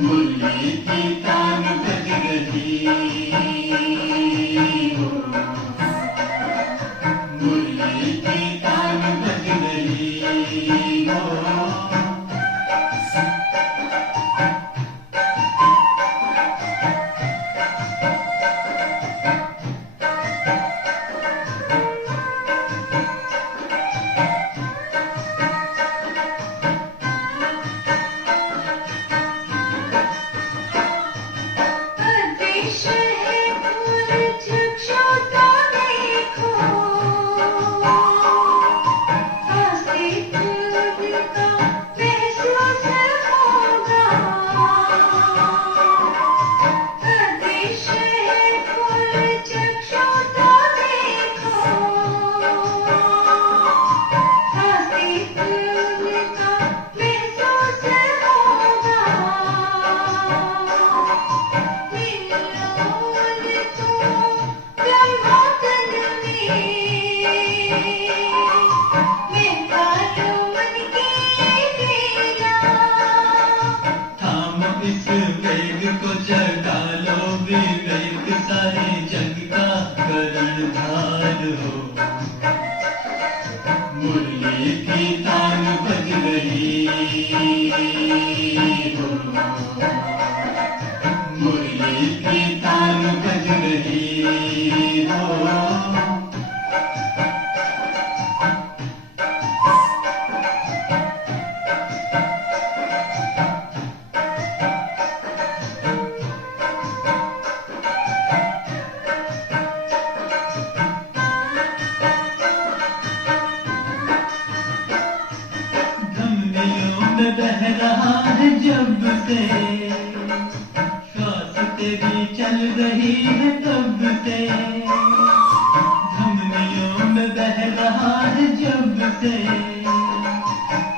मुरली की तान बज रही हो, मुरली की तान बज रही हो। मुरली की तान बज रही हो, मुरली की तान बज रही हो। बह रहा है जब से श्वास तेरी चल रही है तब से, धमनियों में बह रहा है जब से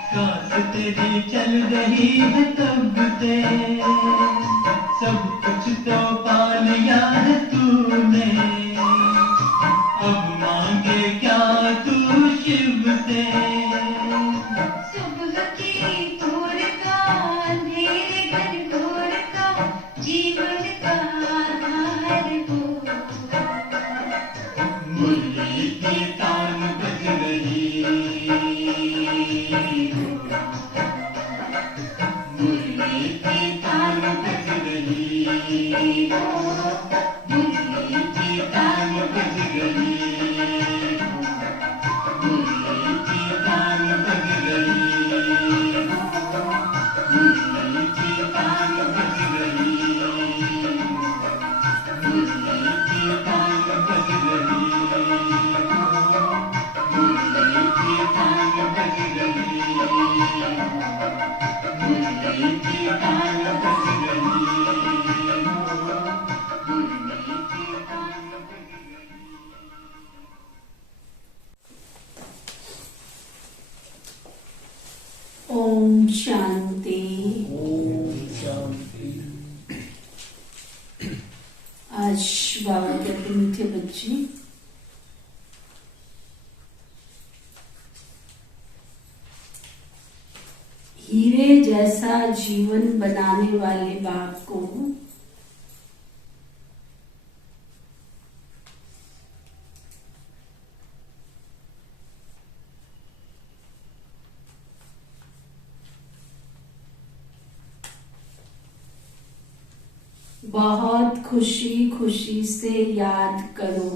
श्वास तेरी चल रही है तब से। सब कुछ तो पा लिया है तूने, अब मांगे क्या तू शिव से। मुरली की तान बज रही हो, मुरली की तान बज रही हो, मुरली की तान बज रही हो, मुरली की तान बज रही हो, मुरली की तान बज रही हो, मुरली की तान बज रही हो, मुरली की तान बज रही हो, मुरली की तान बज रही हो, मुरली की तान बज रही हो। ओम शांति। ओम शांति। आज बाबा कहते मीठे बच्चे, हीरे जैसा जीवन बनाने वाले बाप को बहुत खुशी खुशी से याद करो।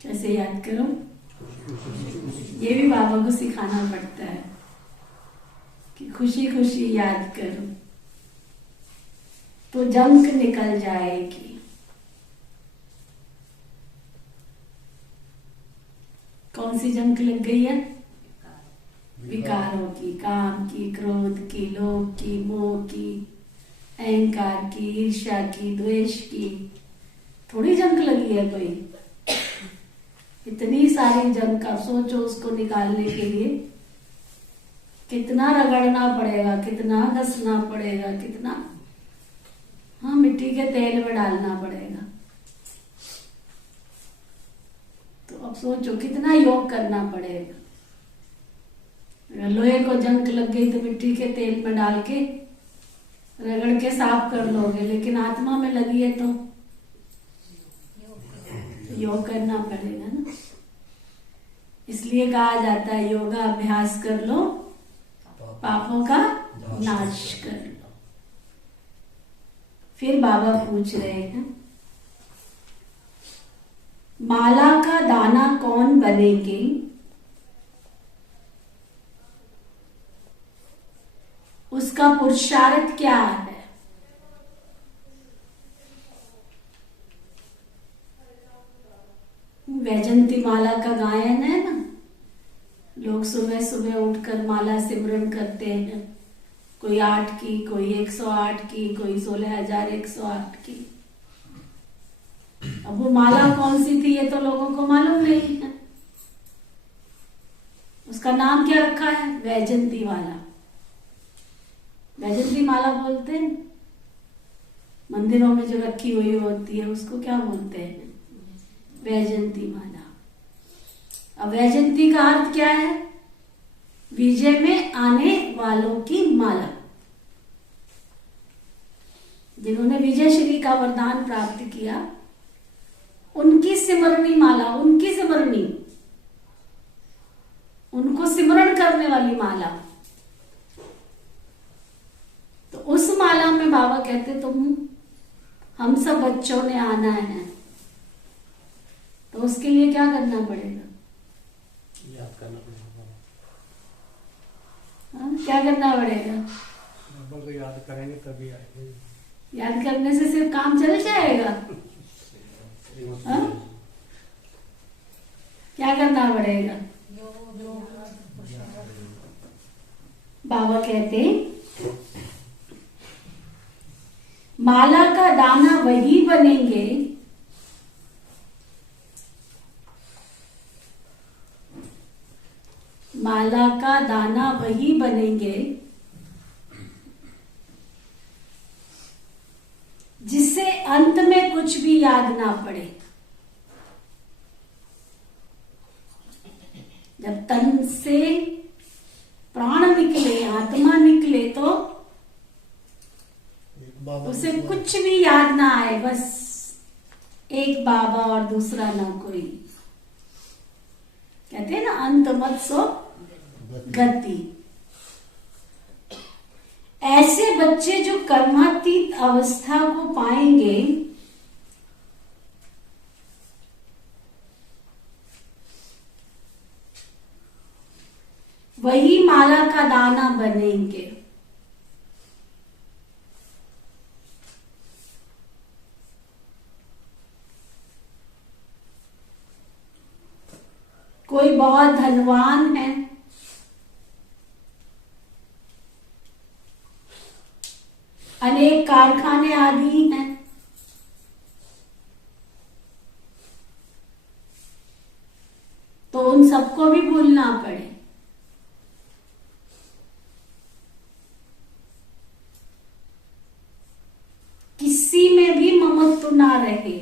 कैसे याद करो? ये भी बाबा को सिखाना पड़ता है कि खुशी खुशी याद करो तो जंक निकल जाएगी। कौन सी जंक लग गई है? विकारों की, काम की, क्रोध की, लोभ की, मोह की, अहंकार की, ईर्ष्या की, द्वेष की। थोड़ी जंक लगी है कोई, इतनी सारी जंक। आप सोचो उसको निकालने के लिए कितना रगड़ना पड़ेगा, कितना घसना पड़ेगा, कितना मिट्टी के तेल में डालना पड़ेगा। तो अब सोचो कितना योग करना पड़ेगा। अगर लोहे को जंग लग गई तो मिट्टी के तेल में डाल के रगड़ के साफ कर लोगे, लेकिन आत्मा में लगी है तो योग करना पड़ेगा ना। इसलिए कहा जाता है योगा अभ्यास कर लो, पापों का नाश कर लो। फिर बाबा पूछ रहे हैं, माला का दाना कौन बनेंगे? उसका पुरुषार्थ क्या है? वैजंती माला का गायन है ना, लोग सुबह सुबह उठकर माला सिमरन करते हैं। कोई 8 की, कोई 108 की, कोई 16,108 की। अब वो माला कौन सी थी ये तो लोगों को मालूम नहीं है। उसका नाम क्या रखा है? वैजंती माला। वैजंती माला बोलते हैं। मंदिरों में जो रखी हुई होती है उसको क्या बोलते हैं? वैजंती माला। अब वैजंती का अर्थ क्या है? विजय में आने वालों की माला। जिन्होंने विजय श्री का वरदान प्राप्त किया उनकी सिमरनी माला, उनकी सिमरनी, उनको सिमरण करने वाली माला। तो उस माला में बाबा कहते हम सब बच्चों ने आना है। तो उसके लिए क्या करना पड़ेगा? याद करना पड़ेगा। क्या करना पड़ेगा? बाबा को याद करेंगे तभी आएंगे। याद करने से सिर्फ काम चल जाएगा? क्या करना पड़ेगा? बाबा कहते माला का दाना वही बनेंगे माला का दाना वही बनेंगे जिससे अंत में कुछ भी याद ना पड़े। जब तन से प्राण निकले, आत्मा निकले, तो उसे कुछ भी याद ना आए, बस एक बाबा और दूसरा ना कोई। कहते हैं ना, अंत मत सो गति। ऐसे बच्चे जो कर्मातीत अवस्था को पाएंगे वही माला का दाना बनेंगे। कोई बहुत धनवान है, अनेक कारखाने आदि हैं, तो उन सबको भी भूलना पड़े। किसी में भी ममत्व ना रहे।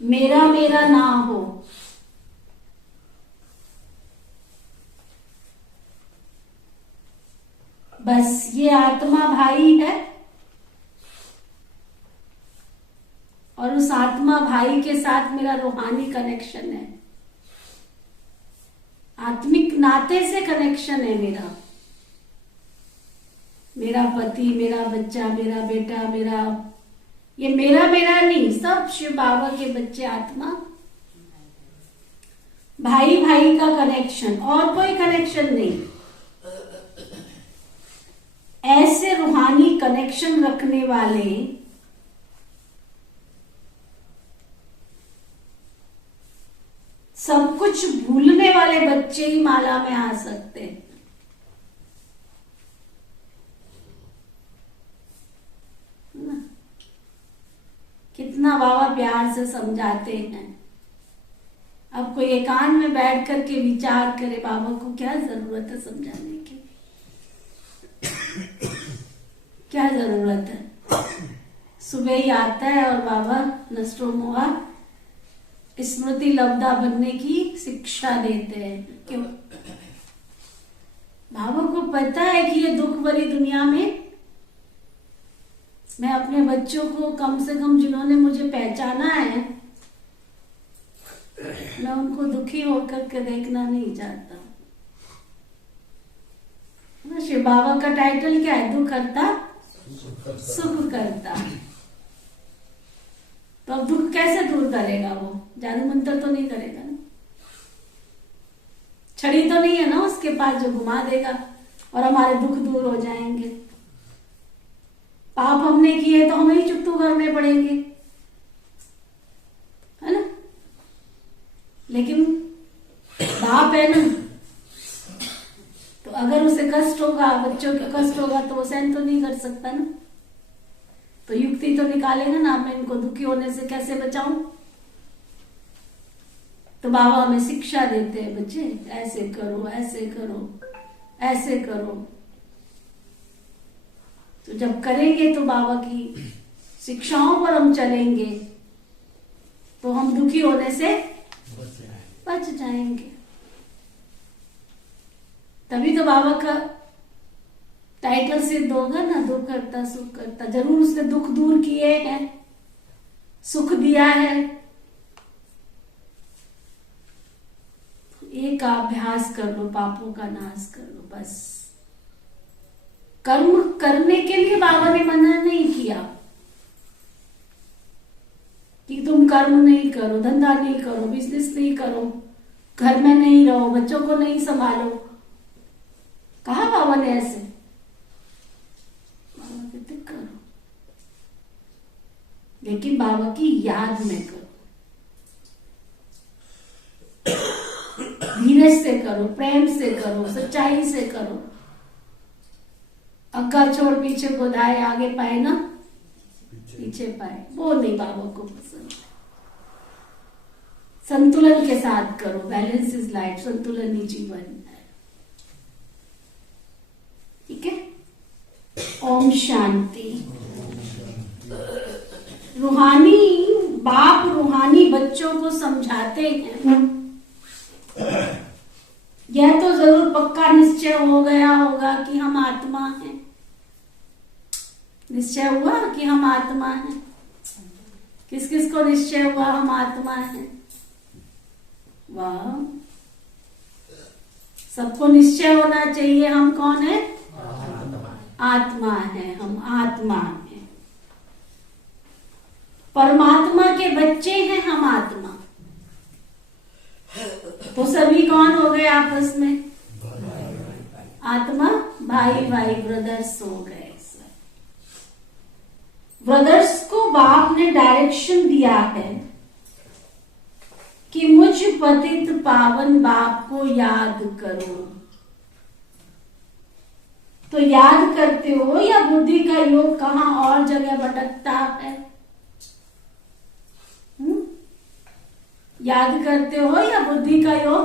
मेरा मेरा ना हो। बस ये आत्मा भाई है और उस आत्मा भाई के साथ मेरा रूहानी कनेक्शन है, आत्मिक नाते से कनेक्शन है मेरा। मेरा पति, मेरा बच्चा, मेरा बेटा, ये मेरा नहीं, सब शिव बाबा के बच्चे, आत्मा भाई भाई का कनेक्शन, और कोई कनेक्शन नहीं। ऐसे रूहानी कनेक्शन रखने वाले सब कुछ भूलने वाले बच्चे ही माला में आ सकते हैं। कितना बाबा प्यार से समझाते हैं। अब कोई एकांत में बैठ करके विचार करे, बाबा को क्या जरूरत है समझाने की। क्या जरूरत है? सुबह ही आता है और बाबा नष्टो मोहा स्मृति लब्धा बनने की शिक्षा देते हैं। क्यों? बाबा को पता है कि ये दुख भरी दुनिया में मैं अपने बच्चों को कम से कम जिन्होंने मुझे पहचाना है, मैं उनको दुखी होकर के देखना नहीं चाहता। शिव बाबा का टाइटल क्या है? दुख करता सुख करता। तो अब दुख कैसे दूर करेगा वो? जादू मंत्र तो नहीं करेगा ना, छड़ी तो नहीं है ना उसके पास जो घुमा देगा और हमारे दुख दूर हो जाएंगे। पाप हमने किए तो हमें ही चुकतू करने पड़ेंगे, है ना? लेकिन बाप है ना, तो अगर उसे कष्ट होगा, बच्चों को कष्ट होगा, तो वो सहन तो नहीं कर सकता ना, तो युक्ति तो निकालेगा ना, मैं इनको दुखी होने से कैसे बचाऊं। तो बाबा हमें शिक्षा देते हैं, बच्चे ऐसे करो, ऐसे करो, ऐसे करो। तो जब करेंगे तो बाबा की शिक्षाओं पर हम चलेंगे तो हम दुखी होने से बच जाएंगे। तभी तो बाबा का टाइटल सिद्ध होगा ना, दुख करता सुख करता। जरूर उसने दुख दूर किए हैं, सुख दिया है। एक अभ्यास कर लो, पापों का नाश कर लो, बस। कर्म करने के लिए बाबा ने मना नहीं किया कि तुम कर्म नहीं करो, धंधा नहीं करो, बिजनेस नहीं करो, घर में नहीं रहो, बच्चों को नहीं संभालो। कहा बाबा ने ऐसे? बाबा कहते करो, लेकिन बाबा की याद में करो, धीरज से करो, प्रेम से करो, सच्चाई से करो। अग्गा छोड़ पीछे गोदाए, आगे पाए ना पीछे पाए, वो नहीं बाबा को पसंद। संतुलन के साथ करो, बैलेंस इज लाइफ, संतुलन ही जीवन है। ठीक है? ओम शांति। रूहानी बाप रूहानी बच्चों को समझाते हैं, यह तो जरूर पक्का निश्चय हो गया होगा कि हम आत्मा हैं। निश्चय हुआ कि हम आत्मा हैं? किस किस को निश्चय हुआ हम आत्मा हैं? वाह, सबको निश्चय होना चाहिए हम कौन है? आत्मा है, हम आत्मा हैं, परमात्मा के बच्चे हैं हम आत्मा। तो सभी कौन हो गए आपस में? आत्मा भाई भाई, ब्रदर्स हो गए। ब्रदर्स को बाप ने डायरेक्शन दिया है कि मुझ पतित पावन बाप को याद करो। तो याद करते हो या बुद्धि का योग कहां और जगह भटकता है? याद करते हो या बुद्धि का योग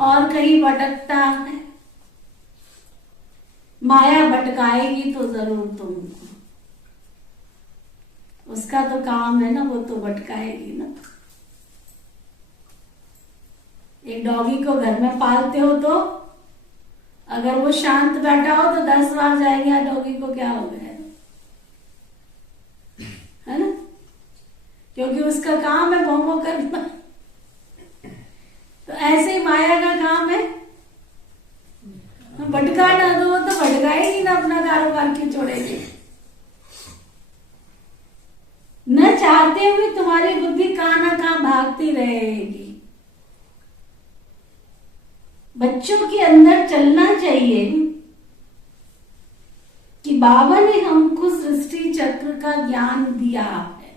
और कहीं भटकता है? माया भटकाएगी तो जरूर तुमको, उसका तो काम है ना, वो तो भटकाएगी ना। एक डॉगी को घर में पालते हो तो अगर वो शांत बैठा हो तो 10 बार जाएगा, डॉगी को क्या हो गया, है ना? क्योंकि उसका काम है भौं करना। तो ऐसे ही माया का काम है भटका ना दो तो भटकाएगी ना, अपना कारोबार क्यों छोड़ेगी? न चाहते हुए तुम्हारी बुद्धि कहां ना कहां भागती रहेगी। बच्चों के अंदर चलना चाहिए कि बाबा ने हमको सृष्टि चक्र का ज्ञान दिया है,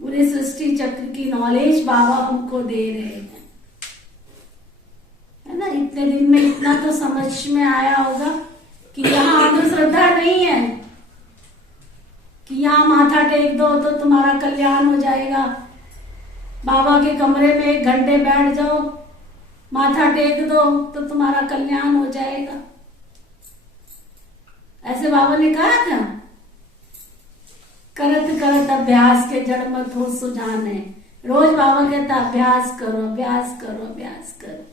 पूरे सृष्टि चक्र की नॉलेज बाबा हमको दे रहे हैं, है ना? इतने दिन में इतना तो समझ में आया होगा कि यहाँ अंधश्रद्धा नहीं है कि यहाँ माथा टेक दो तो तुम्हारा कल्याण हो जाएगा। बाबा के कमरे में 1 घंटे बैठ जाओ, माथा टेक दो तो तुम्हारा कल्याण हो जाएगा। ऐसे बाबा ने कहा था, करत करत अभ्यास के जड़ मत हो सुजाने। रोज बाबा कहता अभ्यास करो, अभ्यास करो, अभ्यास करो।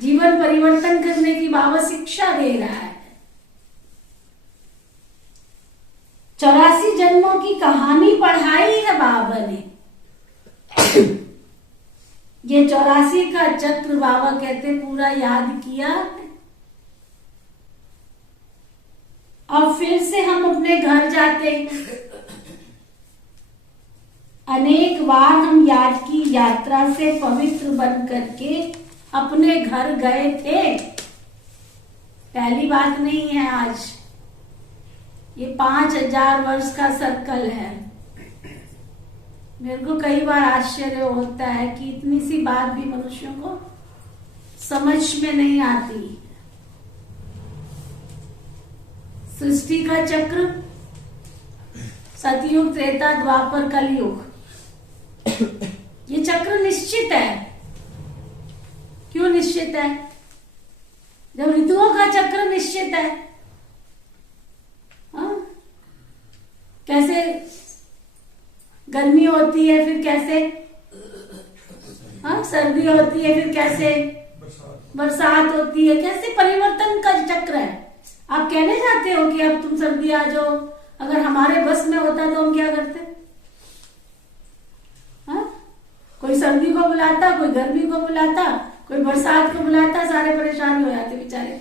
जीवन परिवर्तन करने की बाबा शिक्षा दे रहा है। 84 जन्मों की कहानी पढ़ाई है बाबा ने। ये 84 का चक्र बाबा कहते पूरा याद किया है। अब फिर से हम अपने घर जाते हैं। अनेक बार हम याद की यात्रा से पवित्र बन करके अपने घर गए थे। पहली बात नहीं है आज, ये 5000 वर्ष का सर्कल है। मेरे को कई बार आश्चर्य होता है कि इतनी सी बात भी मनुष्यों को समझ में नहीं आती। सृष्टि का चक्र, सतयुग, त्रेता, द्वापर, कलयुग, ये चक्र निश्चित है। क्यों निश्चित है? जब ऋतुओं का चक्र निश्चित है। हाँ? कैसे गर्मी होती है, फिर कैसे हाँ सर्दी होती है, फिर कैसे बरसात होती है, कैसे परिवर्तन का चक्र है। आप कहने जाते हो कि अब तुम सर्दी आ जाओ, अगर हमारे बस में होता तो हम क्या करते? हाँ? कोई सर्दी को बुलाता, कोई गर्मी को बुलाता, कोई बरसात को बुलाता, सारे परेशान हो जाते बेचारे।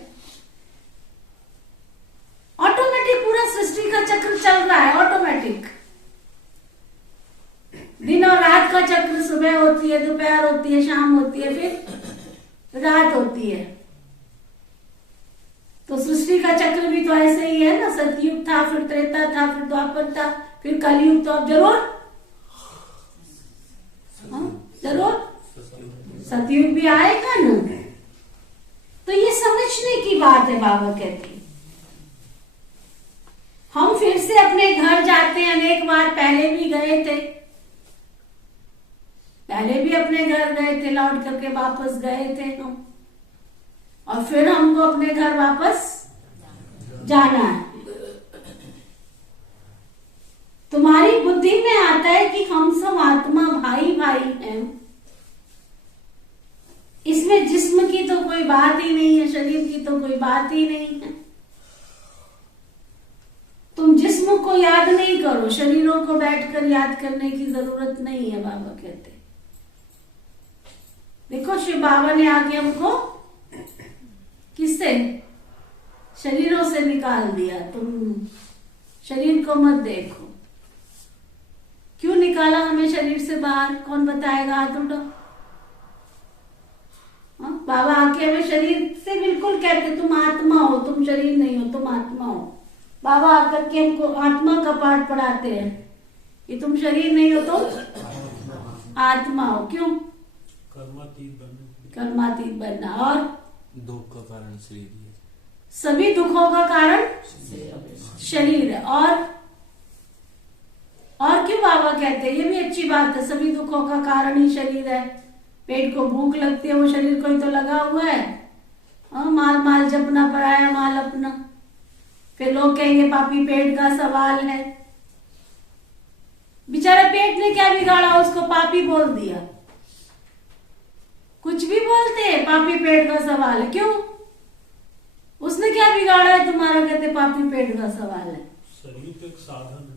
ऑटोमेटिक पूरा सृष्टि का चक्र चल रहा है, ऑटोमेटिक। दिन और रात का चक्र, सुबह होती है, दोपहर होती है, शाम होती है, फिर रात होती है। तो सृष्टि का चक्र भी तो ऐसे ही है ना। सतयुग था, फिर त्रेता था, फिर द्वापर था, फिर कलयुग। तो अब जरूर जरूर सतयुग भी आएगा ना। तो ये समझने की बात है। बाबा कहते हैं हम फिर से अपने घर जाते हैं। अनेक बार पहले भी गए थे, पहले भी अपने घर गए थे, लौट करके वापस गए थे हम, और फिर हमको अपने घर वापस जाना है। तुम्हारी बुद्धि में आता है कि हम सब आत्मा भाई भाई हैं। इसमें जिस्म की तो कोई बात ही नहीं है, शरीर की तो कोई बात ही नहीं है। तुम जिस्म को याद नहीं करो, शरीरों को बैठकर याद करने की जरूरत नहीं है। बाबा कहते देखो, शिव बाबा ने आके हमको किससे? शरीरों से निकाल दिया। तुम शरीर को मत देखो। क्यों निकाला हमें शरीर से बाहर? कौन बताएगा? हाथ उठो। बाबा आके हमें शरीर से बिल्कुल कहते तुम आत्मा हो, तुम शरीर नहीं हो, तुम आत्मा हो। बाबा आकर के हमको आत्मा का पाठ पढ़ाते हैं कि तुम शरीर नहीं हो, तो आत्मा हो। क्यों? कर्मातीत बनना। और दुख का कारण शरीर है। सभी दुखों का कारण शरीर है। और क्यों बाबा कहते हैं? ये भी अच्छी बात है, सभी दुखों का कारण ही शरीर है। पेट को भूख लगती है, वो शरीर को ही तो लगा हुआ है। माल माल जपना, पराया माल अपना। फिर लोग कहेंगे पापी पेट का सवाल है। बेचारा पेट ने क्या बिगाड़ा, उसको पापी बोल दिया। कुछ भी बोलते हैं, पापी पेट का सवाल है। क्यों? उसने क्या बिगाड़ा है तुम्हारा? कहते पापी पेट का सवाल है। शरीर एक साधन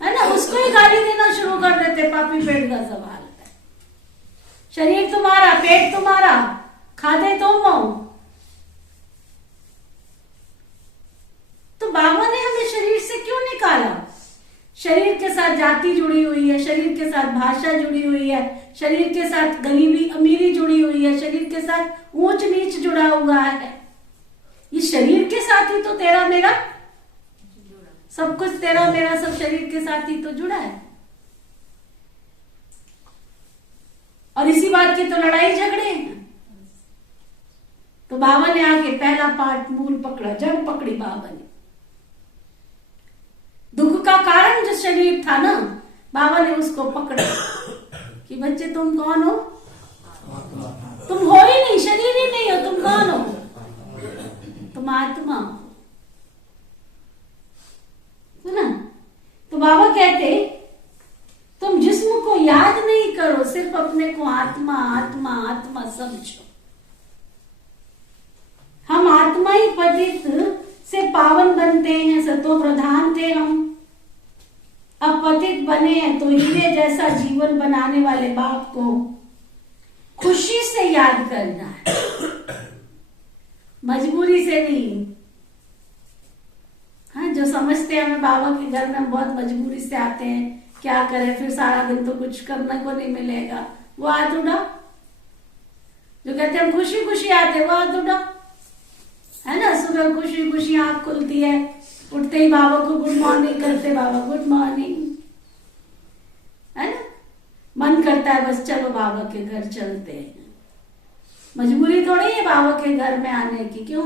है ना, उसको ही गाली देना शुरू कर देते, पापी पेट का सवाल है। शरीर तुम्हारा, पेट तुम्हारा, खाते तुम हो। तो बाबा ने हमें शरीर से क्यों निकाला? शरीर के साथ जाति जुड़ी हुई है, शरीर के साथ भाषा जुड़ी हुई है, शरीर के साथ गरीबी अमीरी जुड़ी हुई है, शरीर के साथ ऊंच नीच जुड़ा हुआ है। ये शरीर के साथ ही तो तेरा मेरा सब कुछ, तेरा मेरा सब शरीर के साथ ही तो जुड़ा है। और इसी बात की तो लड़ाई झगड़े हैं। तो बाबा ने आके पहला पार्ट मूल पकड़ा, जड़ पकड़ी बाबा ने। दुख का कारण जो शरीर था ना, बाबा ने उसको पकड़ा कि बच्चे तुम कौन हो? तुम हो ही नहीं, शरीर ही नहीं हो, तुम कौन हो? तुम आत्मा हो। दूसरे को आत्मा आत्मा आत्मा समझो। हम आत्मा ही पतित से पावन बनते हैं। सतो प्रधान थे हम, अब पतित बने हैं तो हीरे जैसा जीवन बनाने वाले बाप को खुशी से याद करना है, मजबूरी से नहीं। हाँ, जो समझते हैं हमें बाबा के घर में हम बहुत मजबूरी से आते हैं, क्या करें फिर सारा दिन तो कुछ करने को नहीं मिलेगा, वो हाथ उठा। जो कहते हैं हम खुशी खुशी आते, वो हाथ उठा, है ना। सुबह खुशी खुशी आंख खुलती है, उठते ही बाबा को गुड मॉर्निंग करते, बाबा गुड मॉर्निंग, है ना। मन करता है बस चलो बाबा के घर चलते हैं। मजबूरी थोड़ी है बाबा के घर में आने की, क्यों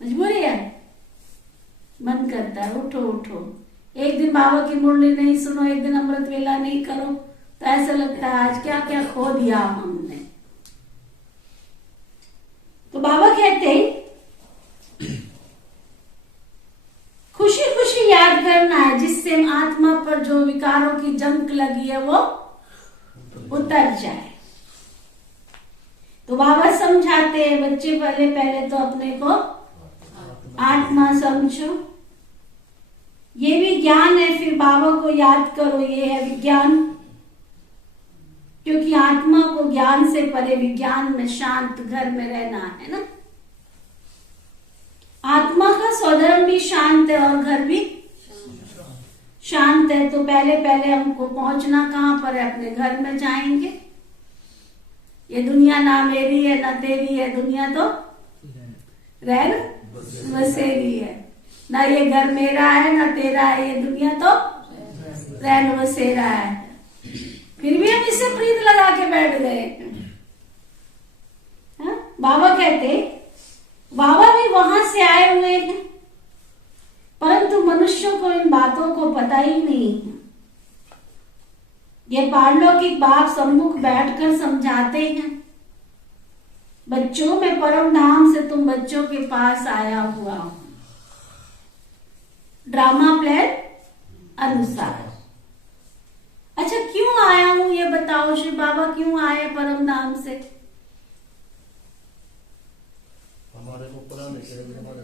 मजबूरी है? मन करता है उठो उठो। एक दिन बाबा की मुरली नहीं सुनो, एक दिन अमृत वेला नहीं करो तो ऐसा लगता है आज क्या क्या खो दिया हमने। तो बाबा कहते हैं खुशी खुशी याद करना है, जिससे आत्मा पर जो विकारों की जंक लगी है वो उतर जाए। तो बाबा समझाते हैं बच्चे पहले तो अपने को आत्मा समझो, ये भी ज्ञान है। फिर बाबा को याद करो, ये है विज्ञान। क्योंकि आत्मा को ज्ञान से परे विज्ञान में शांत घर में रहना है ना। आत्मा का स्वधर्म भी शांत है और घर भी शांत है। तो पहले हमको पहुंचना कहां पर है? अपने घर में जाएंगे। ये दुनिया ना मेरी है ना तेरी है, दुनिया तो रैन बसेरी है। ना ये घर मेरा है ना तेरा है, ये दुनिया तो रैन बसेरा है। फिर भी हम इससे प्रीत लगा के बैठ गए। हाँ? बाबा कहते बाबा भी वहां से आए हुए हैं, परंतु मनुष्यों को इन बातों को पता ही नहीं है। ये पारलौकिक बाप सम्मुख बैठकर समझाते हैं, बच्चों में परम धाम से तुम बच्चों के पास आया हुआ हूं, ड्रामा प्लान अनुसार। अच्छा, क्यों आया हूं ये बताओ श्री बाबा, क्यों आए परम धाम से? हमारे को पढ़ाने के लिए, हमारे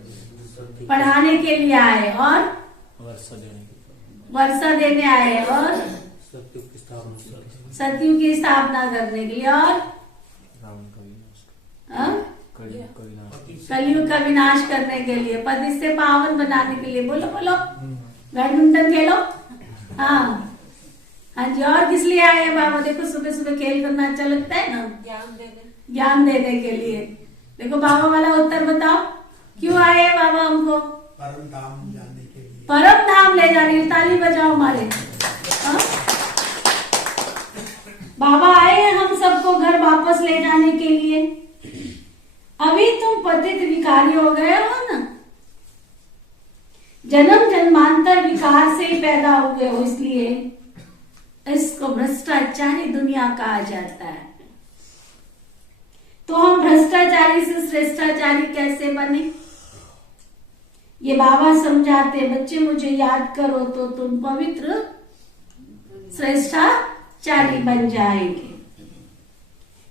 पढ़ाने के लिए आए और वर्षा देने आए और सत्युग की स्थापना, सतयुग की स्थापना करने के लिए और कलयुग का विनाश करने के लिए, पति से पावन बनाने के लिए। बोलो बोलो, बैडमिंटन खेलो। हाँ हाँ जी, और किस लिए आए हैं बाबा? देखो सुबह सुबह खेल करना अच्छा लगता है ना, ज्ञान देने के लिए। देखो बाबा वाला उत्तर बताओ, क्यों आए हैं बाबा हमको? परम धाम जाने के लिए, परम धाम ले जाने। ताली बजाओ हमारे। हाँ? बाबा आए हैं हम सबको घर वापस ले जाने के लिए। अभी तुम पतित विकारी हो गए हो ना, जन्म जन्मांतर विकार से ही पैदा हुए हो, इसलिए इसको भ्रष्टाचारी दुनिया कहा जाता है। तो हम भ्रष्टाचारी से श्रेष्ठाचारी कैसे बने? ये बाबा समझाते, बच्चे मुझे याद करो तो तुम पवित्र श्रेष्ठाचारी बन जाएंगे।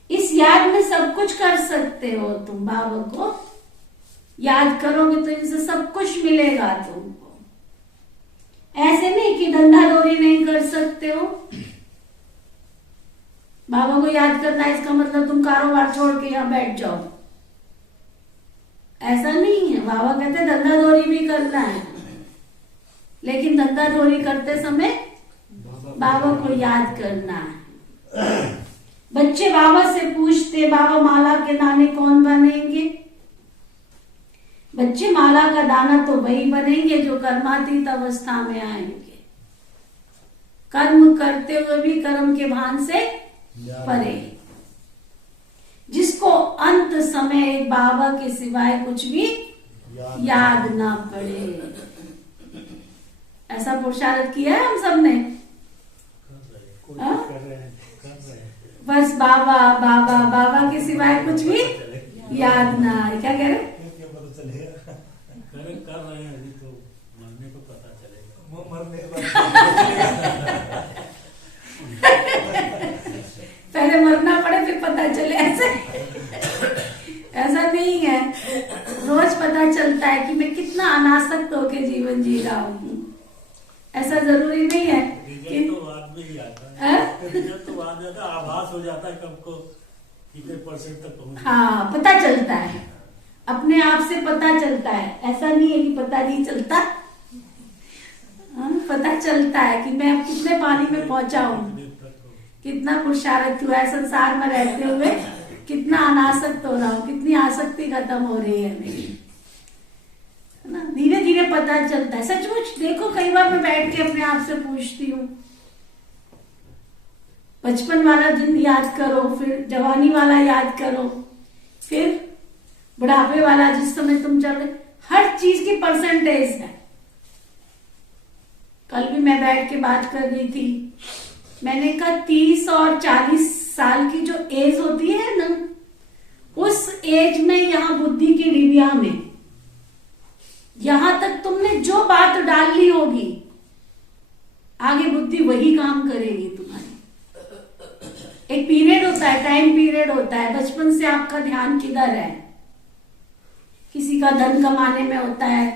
इस याद में सब कुछ कर सकते हो तुम। बाबा को याद करोगे तो इनसे सब कुछ मिलेगा तुमको। ऐसे नहीं कि धंधादौरी नहीं कर सकते हो। बाबा को याद करना है इसका मतलब तुम कारोबार छोड़ के यहां बैठ जाओ, ऐसा नहीं है। बाबा कहते धंधादौरी भी करना है, लेकिन धंधादौरी करते समय बाबा को याद करना है। बच्चे बाबा से पूछते, बाबा माला के दाने कौन बनेंगे? बच्चे माला का दाना तो वही बनेंगे जो कर्मातीत अवस्था में आएंगे, कर्म करते हुए भी कर्म के भान से परे, जिसको अंत समय एक बाबा के सिवाय कुछ भी याद ना पड़े। ऐसा पुरुषार्थ किया है हम सब ने। बस बाबा बाबा बाबा के सिवाय कुछ भी याद ना आए। क्या कह रहे? कर रहे हैं अभी, तो मरने को पता चलेगा। वो मरने के बाद पता चले, ऐसा नहीं है। रोज पता चलता है कि मैं कितना अनासक्त होके जीवन जी रहा हूँ। ऐसा जरूरी नहीं है कि तो बाद में ही आता है, रिजल्ट तो बाद में आता है, आभास हो जाता है कब को कितने परसेंट तक पहुंच। हाँ, पता चलता है, अपने आप से पता चलता है। ऐसा नहीं है कि पता नहीं चलता। हाँ, पता चलता है कि मैं कितने पानी में पहुंचा हूँ, कितना पुरुषार्थ हुआ है संसार में रहते हुए, कितना अनासक्त हो रहा हूँ, कितनी आसक्ति खत्म हो रही है मेरी, है ना। धीरे धीरे पता चलता है। सचमुच देखो, कई बार मैं बैठ के अपने आप से पूछती हूँ, बचपन वाला दिन याद करो, फिर जवानी वाला याद करो, फिर बुढ़ापे वाला जिस समय तुम चल रहे, हर चीज की परसेंटेज है। कल भी मैं बैठ के बात कर रही थी, मैंने कहा 30 और 40 साल की जो एज होती है ना, उस एज में यहाँ बुद्धि की डिबिया में, यहां तक तुमने जो बात डाल ली होगी, आगे बुद्धि वही काम करेगी तुम्हारी। एक पीरियड होता है, टाइम पीरियड होता है, बचपन से आपका ध्यान किधर है। किसी का धन कमाने में होता है,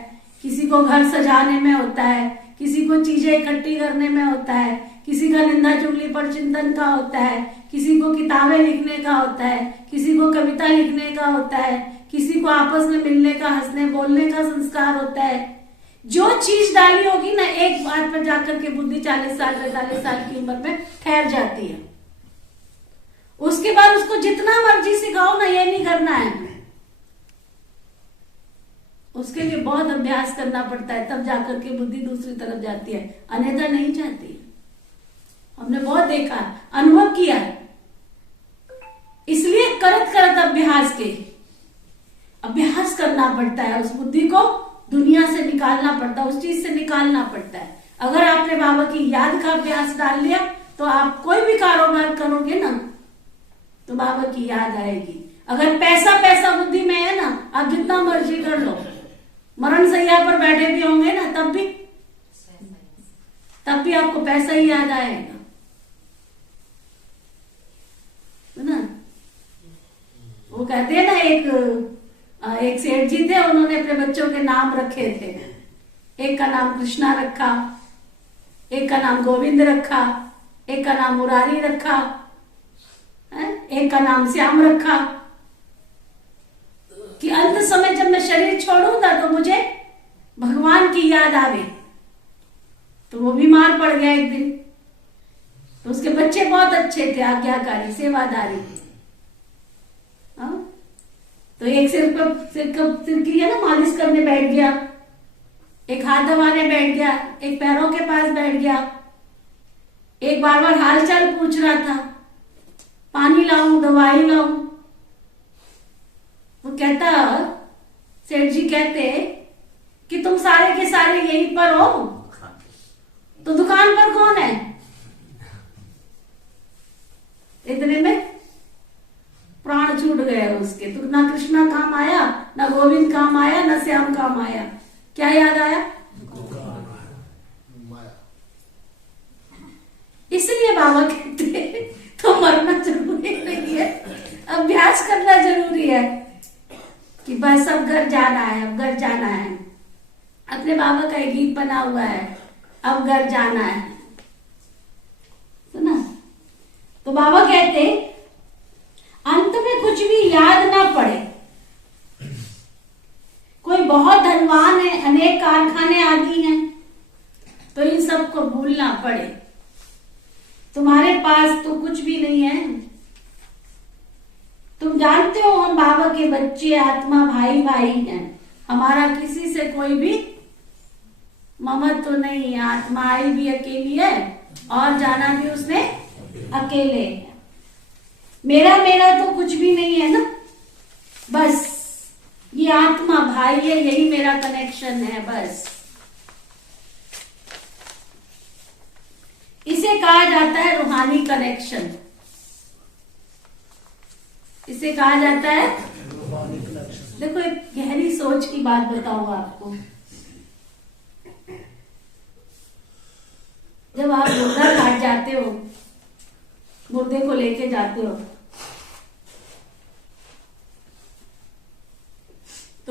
किसी को घर सजाने में होता है, किसी को चीजें इकट्ठी करने में होता है, किसी का निंदा चुगली पर चिंतन का होता है, किसी को किताबें लिखने का होता है, किसी को कविता लिखने का होता है, किसी को आपस में मिलने का, हंसने बोलने का संस्कार होता है। जो चीज डाली होगी ना, एक बात पर जाकर के बुद्धि 40 साल 45 साल की उम्र में ठहर जाती है। उसके बाद उसको जितना मर्जी सिखाओ ना, ये नहीं करना है, उसके लिए बहुत अभ्यास करना पड़ता है, तब जाकर के बुद्धि दूसरी तरफ जाती है, अन्यथा नहीं जाती है। हमने बहुत देखा, अनुभव किया। इसलिए करत करत अभ्यास करना पड़ता है, उस बुद्धि को दुनिया से निकालना पड़ता है, उस चीज से निकालना पड़ता है। अगर आपने बाबा की याद का अभ्यास डाल लिया, तो आप कोई भी कारोबार करोगे ना, तो बाबा की याद आएगी। अगर पैसा बुद्धि में है ना, आप जितना मर्जी कर लो, मरण सैया पर बैठे भी होंगे ना, तब भी आपको पैसा ही याद आएगा, है ना। वो कहते हैं ना, एक सेठ जी थे, उन्होंने अपने बच्चों के नाम रखे थे। एक का नाम कृष्णा रखा, एक का नाम गोविंद रखा, एक का नाम मुरारी रखा, एक का नाम श्याम रखा, कि अंत समय जब मैं शरीर छोड़ूंगा तो मुझे भगवान की याद आवे। तो वो बीमार पड़ गया एक दिन, तो उसके बच्चे बहुत अच्छे थे, आज्ञाकारी, सेवादारी। तो एक सिर की है ना मालिश करने बैठ गया, एक हाथ दबाने बैठ गया, एक पैरों के पास बैठ गया, एक बार बार हाल चाल पूछ रहा था, पानी लाऊं, दवाई लाऊं। वो कहता, सेठ जी कहते कि तुम सारे के सारे यहीं पर हो, तो दुकान पर कौन है? इतने में प्राण छूट गए उसके। तो ना कृष्णा काम आया, ना गोविंद काम आया, ना श्याम काम आया। क्या याद आया? इसलिए बाबा कहते तो मरना जरूरी नहीं है, अभ्यास करना जरूरी है कि बस अब घर जाना है, अब घर जाना है। अपने बाबा का एक गीत बना हुआ है, अब घर जाना है, सुना? तो बाबा कहते अंत में कुछ भी याद ना पड़े। कोई बहुत धनवान है, अनेक कारखाने आदि हैं, तो इन सबको भूलना पड़े। तुम्हारे पास तो कुछ भी नहीं है। तुम जानते हो हम बाबा के बच्चे, आत्मा, भाई भाई हैं। हमारा किसी से कोई भी ममत्व तो नहीं है। आत्मा आई भी अकेली है और जाना भी उसने अकेले है। मेरा तो कुछ भी नहीं है ना, बस ये आत्मा भाई है, यही मेरा कनेक्शन है बस। इसे कहा जाता है रूहानी कनेक्शन। इसे कहा जाता है, देखो एक गहरी सोच की बात बताऊंगा आपको। जब आप मुर्दा काट जाते हो, मुर्दे को लेके जाते हो,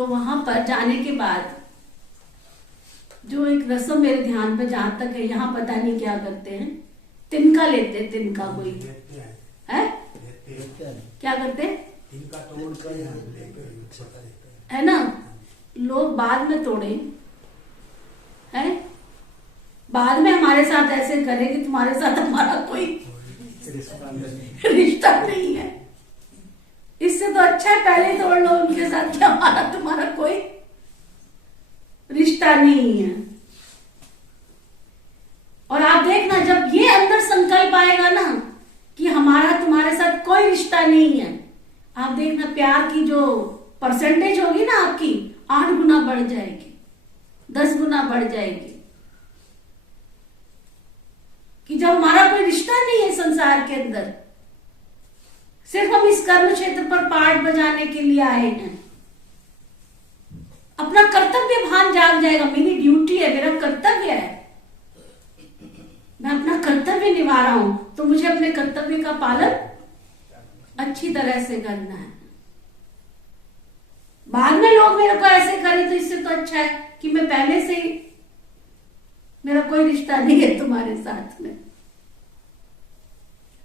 तो वहां पर जाने के बाद जो एक रस्म मेरे ध्यान पे जहां तक है, यहाँ पता नहीं क्या करते हैं, तिनका लेते हैं, तिनका कोई देखते हैं, है देखते हैं। क्या करते हैं, इनका तोड़ कर यहाँ लेकर छोटा देखते हैं। है ना, लोग बाद में तोड़े है, बाद में हमारे साथ ऐसे करे कि तुम्हारे साथ हमारा कोई रिश्ता नहीं। रिश्ता नहीं है। इससे तो अच्छा है पहले तोड़ लो उनके साथ कि हमारा तुम्हारा कोई रिश्ता नहीं है। और आप देखना, जब ये अंदर संकल्प आएगा ना कि हमारा तुम्हारे साथ कोई रिश्ता नहीं है, आप देखना प्यार की जो परसेंटेज होगी ना आपकी 8 गुना बढ़ जाएगी, 10 गुना बढ़ जाएगी। कि जब हमारा कोई रिश्ता नहीं है संसार के अंदर, सिर्फ हम इस कर्म क्षेत्र पर पार्ट बजाने के लिए आए हैं, अपना कर्तव्य भान जाग जाएगा। मेरी ड्यूटी है, मेरा कर्तव्य है, मैं अपना कर्तव्य निभा रहा हूं, तो मुझे अपने कर्तव्य का पालन अच्छी तरह से करना है। बाद में लोग मेरे को ऐसे करें तो इससे तो अच्छा है कि मैं पहले से ही, मेरा कोई रिश्ता नहीं है तुम्हारे साथ में।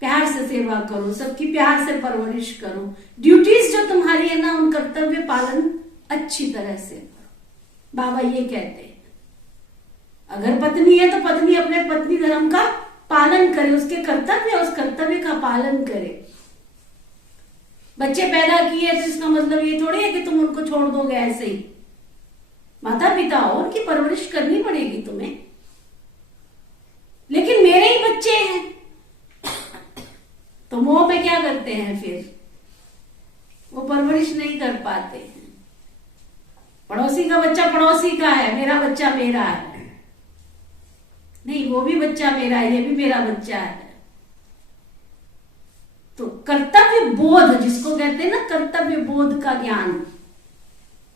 प्यार से सेवा करो, सबकी प्यार से परवरिश करो, ड्यूटीज जो तुम्हारी है ना उन कर्तव्य पालन अच्छी तरह से करो। बाबा ये कहते हैं अगर पत्नी है तो पत्नी अपने पत्नी धर्म का पालन करे, उसके कर्तव्य, उस कर्तव्य का पालन करे। बच्चे पैदा किए तो इसका मतलब ये थोड़ी है कि तुम उनको छोड़ दोगे ऐसे ही। माता पिता हो, उनकी परवरिश करनी पड़ेगी तुम्हें। लेकिन मेरे ही बच्चे हैं तो मोह में क्या करते हैं, फिर वो परवरिश नहीं कर पाते हैं। पड़ोसी का बच्चा पड़ोसी का है, मेरा बच्चा मेरा है, नहीं वो भी बच्चा मेरा है, ये भी मेरा बच्चा है। तो कर्तव्य बोध जिसको कहते हैं ना, कर्तव्य बोध का ज्ञान,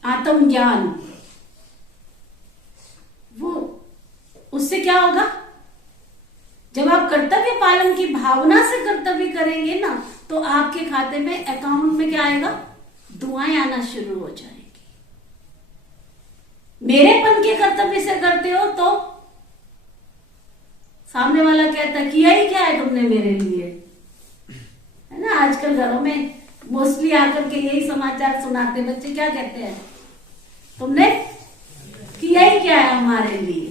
आत्म ज्ञान, वो उससे क्या होगा, जब आप कर्तव्य पालन की भावना से कर्तव्य करेंगे ना, तो आपके खाते में, अकाउंट में क्या आएगा, दुआएं आना शुरू हो जाएगी। मेरेपन के कर्तव्य से करते हो तो सामने वाला कहता है किया ही क्या है तुमने मेरे लिए, है ना। आजकल घरों में मोस्टली आकर के यही समाचार सुनाते बच्चे, क्या कहते हैं, तुमने किया ही क्या है हमारे लिए।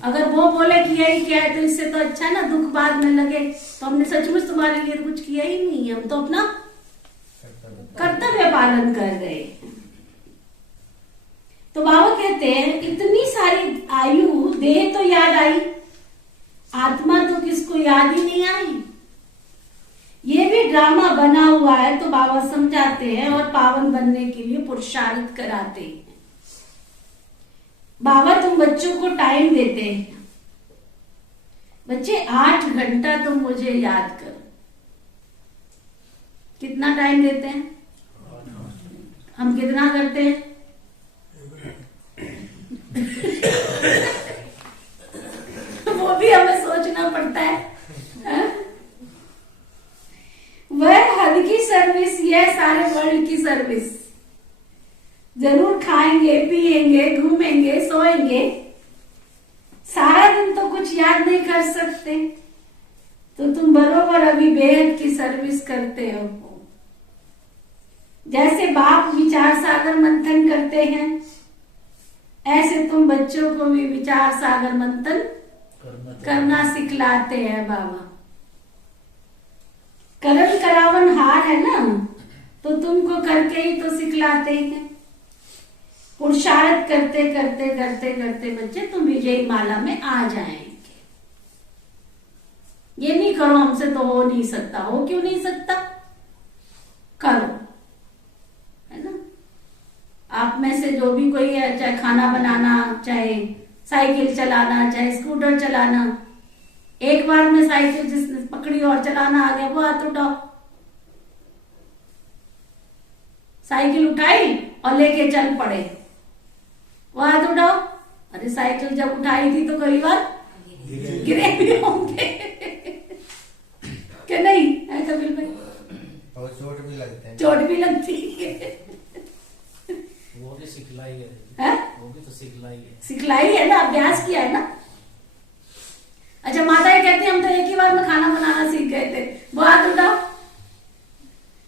अगर वो बोले किया ही क्या है तो इससे तो अच्छा है ना, दुख बाद में लगे तो हमने सचमुच तुम्हारे लिए कुछ किया ही नहीं है, हम तो अपना कर्तव्य पालन कर रहे हैं। तो बाबा कहते हैं इतनी सारी आयु, देह तो याद आई, आत्मा तो किसको याद ही नहीं आई। ये भी ड्रामा बना हुआ है, तो बाबा समझाते हैं और पावन बनने के लिए पुरुषार्थ कराते हैं। बाबा तुम बच्चों को टाइम देते हैं, बच्चे 8 घंटा तुम मुझे याद करो। कितना टाइम देते हैं, हम कितना करते हैं, वो भी हमें सोचना पड़ता है। वह हद की सर्विस, यह सारे वर्ल्ड की सर्विस। जरूर खाएंगे, पिएंगे, घूमेंगे, सोएंगे, सारा दिन तो कुछ याद नहीं कर सकते, तो तुम बरोबर अभी बेहद की सर्विस करते हो। जैसे बाप विचार सागर मंथन करते हैं, ऐसे तुम बच्चों को भी विचार सागर मंथन करना सिखलाते हैं बाबा। करन करावन हार है ना, तो तुमको करके ही तो सिखलाते हैं। पुरुषार्थ करते करते करते करते बच्चे तुम विजयी माला में आ जाएंगे। ये नहीं करो हमसे तो हो नहीं सकता, हो क्यों नहीं सकता, करो, है ना। आप में से जो भी कोई है, चाहे खाना बनाना, चाहे साइकिल चलाना, चाहे स्कूटर चलाना, एक बार में साइकिल जिसने पकड़ी और चलाना आ गया वो हाथ उठाओ। साइकिल उठाई और लेके चल पड़े, वो हाथ उठाओ। अरे साइकिल जब उठाई थी तो कई बार गिरे भी होंगे कि नहीं, है कपिल भाई, और चोट भी लगते हैं, चोट भी लगती है। वो भी सिखलाई है। है? वो भी तो सिखलाई है। सिखलाई है ना, अभ्यास किया है ना। अच्छा, माताएं कहती हम तो एक ही बार में खाना बनाना सीख गए थे। वो हाथ उठाओ।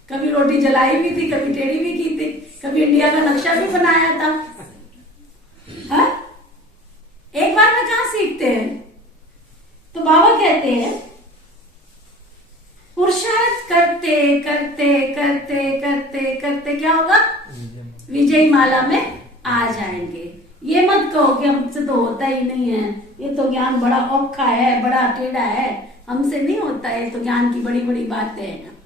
कभी रोटी जलाई भी थी, कभी टेढ़ी भी की थी, कभी इंडिया का नक्शा भी बनाया था। हा? एक बार में कहाँ सीखते हैं? तो बाबा कहते हैं पुरुषार्थ करते करते करते करते करते क्या होगा? विजय माला में आ जाएंगे। ये मत कहो कि हमसे तो होता ही नहीं है, ये तो ज्ञान बड़ा औखा है, बड़ा टेढ़ा है, हमसे नहीं होता है, ये तो ज्ञान की बड़ी बड़ी बातें हैं।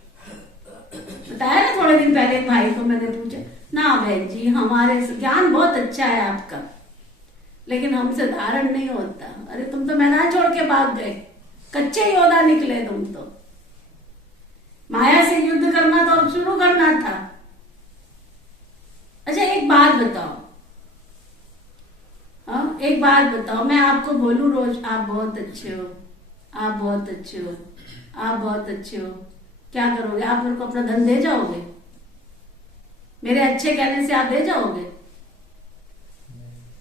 बताया ना थोड़े दिन पहले भाई को मैंने पूछा ना, बहन जी हमारे से ज्ञान बहुत अच्छा है आपका, लेकिन हमसे धारण नहीं होता। अरे तुम तो मैदान छोड़ के भाग गए, कच्चे योद्धा निकले तुम तो। माया से युद्ध करना तो अब शुरू करना था। अच्छा एक बात बताओ, हाँ एक बात बताओ, मैं आपको बोलूं रोज आप बहुत अच्छे हो, आप बहुत अच्छे हो, आप बहुत अच्छे हो, क्या करोगे? आप मेरे को अपना धन दे जाओगे? मेरे अच्छे कहने से आप दे जाओगे?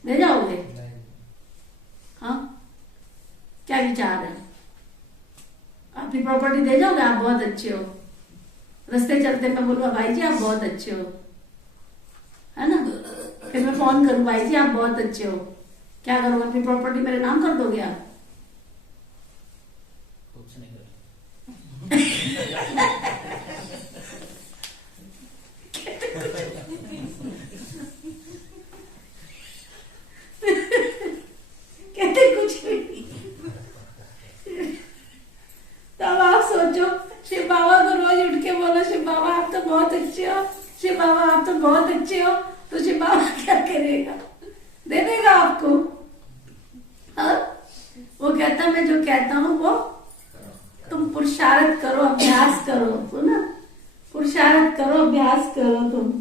दे जाओगे? हाँ क्या विचार है? अपनी प्रॉपर्टी दे जाओगे? आप बहुत अच्छे हो, रास्ते चलते मैं बोलूँगा भाई जी आप बहुत अच्छे हो, है ना? फिर मैं फोन करूँ भाई जी आप बहुत अच्छे हो, क्या करोगे? अपनी प्रॉपर्टी मेरे नाम कर दोगे आप? कुछ नहीं कर। कहते कुछ भी नहीं। तो अब आप सोचो, शिव बाबा को रोज उठ के बोलो शिव बाबा आप तो बहुत अच्छे हो, शिव बाबा आप तो बहुत अच्छे हो, तो शिव बाबा क्या करेगा? दे देगा आपको। हाँ? वो कहता मैं जो कहता हूँ वो तुम पुरुषार्थ करो, अभ्यास करो, सुना? पुरुषार्थ करो, अभ्यास करो तुम।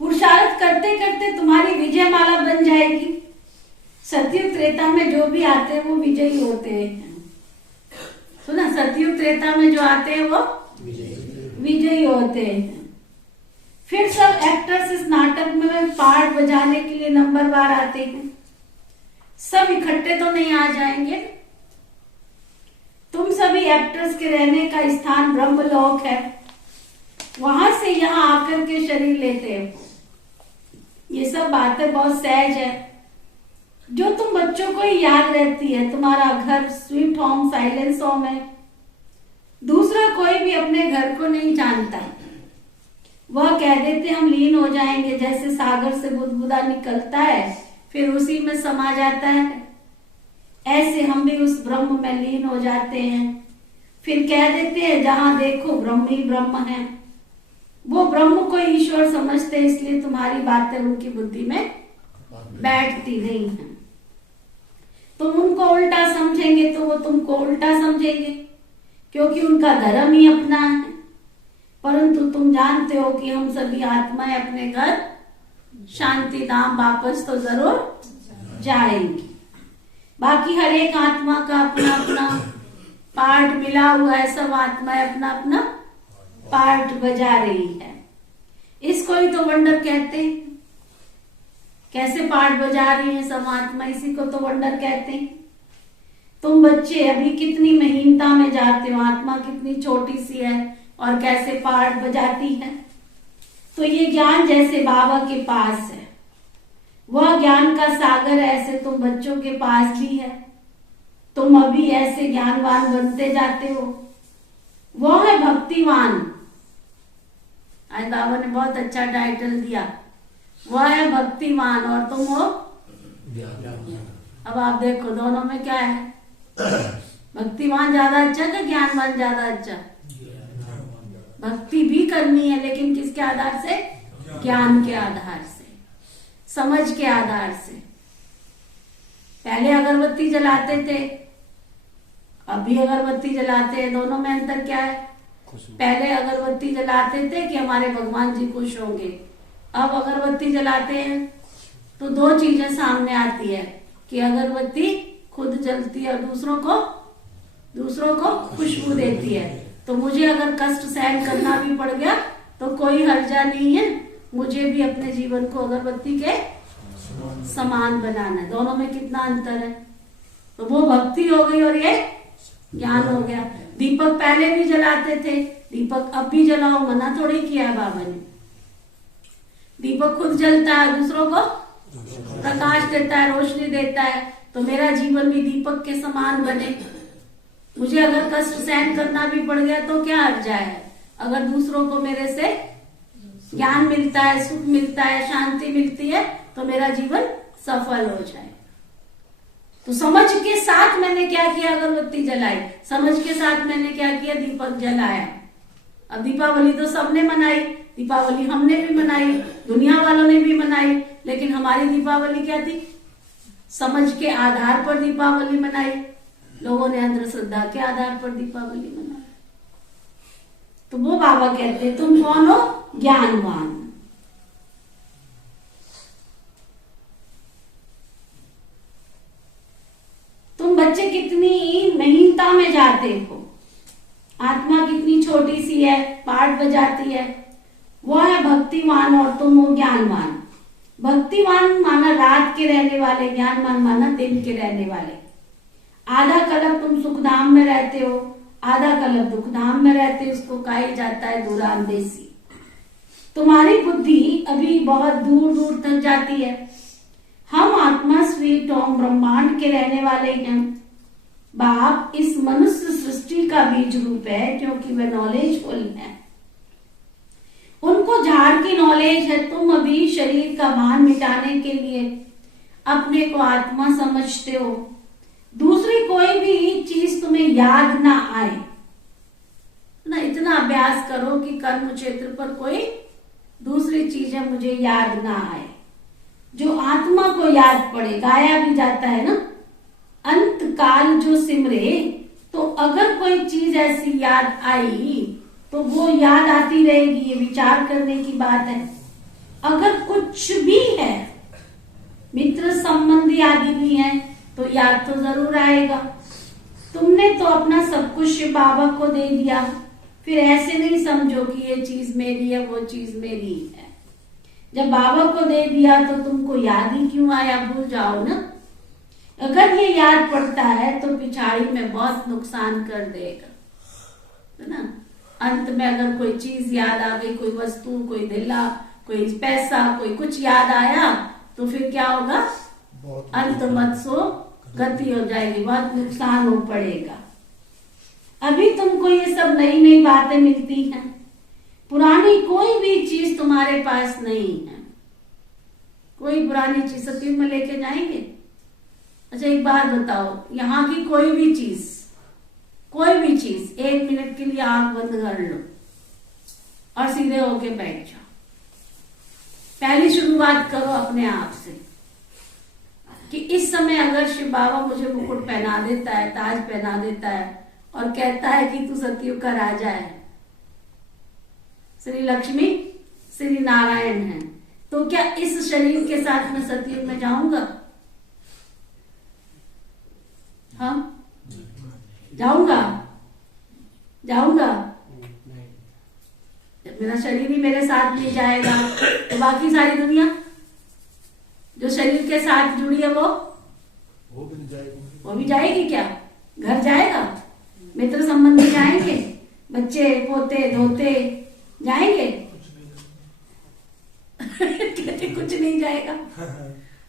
पुरुषार्थ करते करते तुम्हारी विजय माला बन जाएगी। सतयुग त्रेता में जो भी आते हैं वो विजयी होते हैं। सुना? सतयुग त्रेता में जो आते हैं वो विजयी होते हैं। फिर सब एक्टर्स इस नाटक में पार्ट बजाने के लिए नंबरवार आते हैं। सब इकट्ठे तो नहीं आ जाएंगे। तुम सभी एक्टर्स के रहने का स्थान ब्रह्मलोक है, वहां से यहाँ आकर के शरीर लेते हो। ये सब बातें बहुत सहज है, जो तुम बच्चों को ही याद रहती है। तुम्हारा घर स्वीट होम, साइलेंस होम है। दूसरा कोई भी अपने घर को नहीं जानता। वह कह देते हम लीन हो जाएंगे, जैसे सागर से बुदबुदा निकलता है फिर उसी में समा जाता है, ऐसे हम भी उस ब्रह्म में लीन हो जाते हैं। फिर कह देते हैं जहां देखो ब्रह्म ही ब्रह्म है। वो ब्रह्म को ईश्वर समझते, इसलिए तुम्हारी बातें उनकी बुद्धि में बैठती नहीं है। तुम उनको उल्टा समझेंगे तो वो तुमको उल्टा समझेंगे, क्योंकि उनका धर्म ही अपना है। परंतु तुम जानते हो कि हम सभी आत्माएं अपने घर शांति धाम वापस तो जरूर जाएंगी। बाकी हर एक आत्मा का अपना अपना पार्ट मिला हुआ है, सब आत्माएं अपना अपना पार्ट बजा रही है। इसको ही तो वंडर कहते हैं। कैसे पार्ट बजा रही है सब आत्मा, इसी को तो वंडर कहते हैं। तुम बच्चे अभी कितनी महीनता में जाते हो, आत्मा कितनी छोटी सी है और कैसे पार्ट बजाती है। तो ये ज्ञान जैसे बाबा के पास है, वह ज्ञान का सागर ऐसे तुम बच्चों के पास भी है। तुम अभी ऐसे ज्ञानवान बनते जाते हो। वह है भक्तिवान। आज बाबा ने बहुत अच्छा टाइटल दिया, वह है भक्तिमान और तुम हो। अब आप देखो दोनों में क्या है, भक्तिमान ज्यादा अच्छा कि ज्ञानवान ज्यादा अच्छा? भक्ति भी करनी है, लेकिन किसके आधार से? ज्ञान के आधार से, समझ के आधार से। पहले अगरबत्ती जलाते थे, अभी अगरबत्ती जलाते हैं, दोनों में अंतर क्या है? पहले अगरबत्ती जलाते थे कि हमारे भगवान जी खुश होंगे, अब अगरबत्ती जलाते हैं तो दो चीजें सामने आती है कि अगरबत्ती खुद जलती है और दूसरों को खुशबू देती है। तो मुझे अगर कष्ट सहन करना भी पड़ गया तो कोई हर्जा नहीं है, मुझे भी अपने जीवन को अगरबत्ती के समान बनाना है। दोनों में कितना अंतर है। तो वो भक्ति हो गई और ये ज्ञान हो गया। दीपक पहले भी जलाते थे, दीपक अब भी जलाओ, मना थोड़ी किया है बाबा ने। दीपक खुद जलता है, दूसरों को प्रकाश देता है, रोशनी देता है। तो मेरा जीवन भी दीपक के समान बने। मुझे अगर कष्ट सहन करना भी पड़ गया तो क्या हर्जा है, अगर दूसरों को मेरे से ज्ञान मिलता है, सुख मिलता है, शांति मिलती है, तो मेरा जीवन सफल हो जाए। तो समझ के साथ मैंने क्या किया, अगरबत्ती जलाई। समझ के साथ मैंने क्या किया, दीपक जलाया। अब दीपावली तो सबने मनाई, दीपावली हमने भी मनाई, दुनिया वालों ने भी मनाई, लेकिन हमारी दीपावली क्या थी, समझ के आधार पर दीपावली मनाई। लोगों ने अंधश्रद्धा के आधार पर दीपावली मनाई। तो वो बाबा कहते हैं तुम कौन हो, ज्ञानवान। तुम बच्चे कितनी महीनता में जाते हो, आत्मा कितनी छोटी सी है, पाठ बजाती है। वो है भक्तिवान और तुम हो ज्ञानवान। भक्तिवान माना रात के रहने वाले, ज्ञानवान माना दिन के रहने वाले। आधा कल्प तुम सुखधाम में रहते हो, आधा कल्प दुखधाम में रहते हो, उसको कहा जाता है दूरांदेशी। तुम्हारी बुद्धि अभी बहुत दूर दूर तक जाती है। हम आत्मा स्वीट ओम ब्रह्मांड के रहने वाले हैं। बाप इस मनुष्य सृष्टि का बीज रूप है, क्योंकि वे नॉलेजफुल है, उनको झाड़ की नॉलेज है। तुम अभी शरीर का भान मिटाने के लिए अपने को आत्मा समझते हो। दूसरी कोई भी चीज तुम्हें याद ना आए ना, इतना अभ्यास करो कि कर्म क्षेत्र पर कोई दूसरी चीजें मुझे याद ना आए। जो आत्मा को याद पड़े, गाया भी जाता है ना, अंत काल जो सिमरे। तो अगर कोई चीज ऐसी याद आई तो वो याद आती रहेगी, ये विचार करने की बात है। अगर कुछ भी है, मित्र संबंधी आदि भी है, तो याद तो जरूर आएगा। तुमने तो अपना सब कुछ बाबा को दे दिया, फिर ऐसे नहीं समझो कि ये चीज मेरी है, वो चीज मेरी है। जब बाबा को दे दिया तो तुमको याद ही क्यों आया, भूल जाओ ना। अगर ये याद पड़ता है तो पिछाड़ी में बहुत नुकसान कर देगा, है ना। अंत में अगर कोई चीज याद आ गई, कोई वस्तु, कोई दिला, कोई पैसा, कोई कुछ याद आया, तो फिर क्या होगा, अंत मत सो गति हो जाएगी, बहुत नुकसान हो पड़ेगा। अभी तुमको ये सब नई नई बातें मिलती हैं, पुरानी कोई भी चीज तुम्हारे पास नहीं है। कोई पुरानी चीज सत्युग में लेके जाएंगे। अच्छा एक बात बताओ, यहाँ की कोई भी चीज 1 मिनट के लिए आंख बंद कर लो और सीधे होके बैठ जाओ। पहली शुरुआत करो अपने आप से कि इस समय अगर शिव बाबा मुझे मुकुट पहना देता है, ताज पहना देता है और कहता है कि तू सतयुग का राजा है, श्री लक्ष्मी श्री नारायण है, तो क्या इस शरीर के साथ मैं सतयुग में जाऊंगा? हाँ जाऊंगा। जब मेरा शरीर ही मेरे साथ नहीं जाएगा तो बाकी सारी दुनिया जो शरीर के साथ जुड़ी है वो भी जाएगी क्या? घर जाएगा, मित्र संबंधी जाएंगे, बच्चे पोते धोते जाएंगे? कहते कुछ नहीं जाएगा।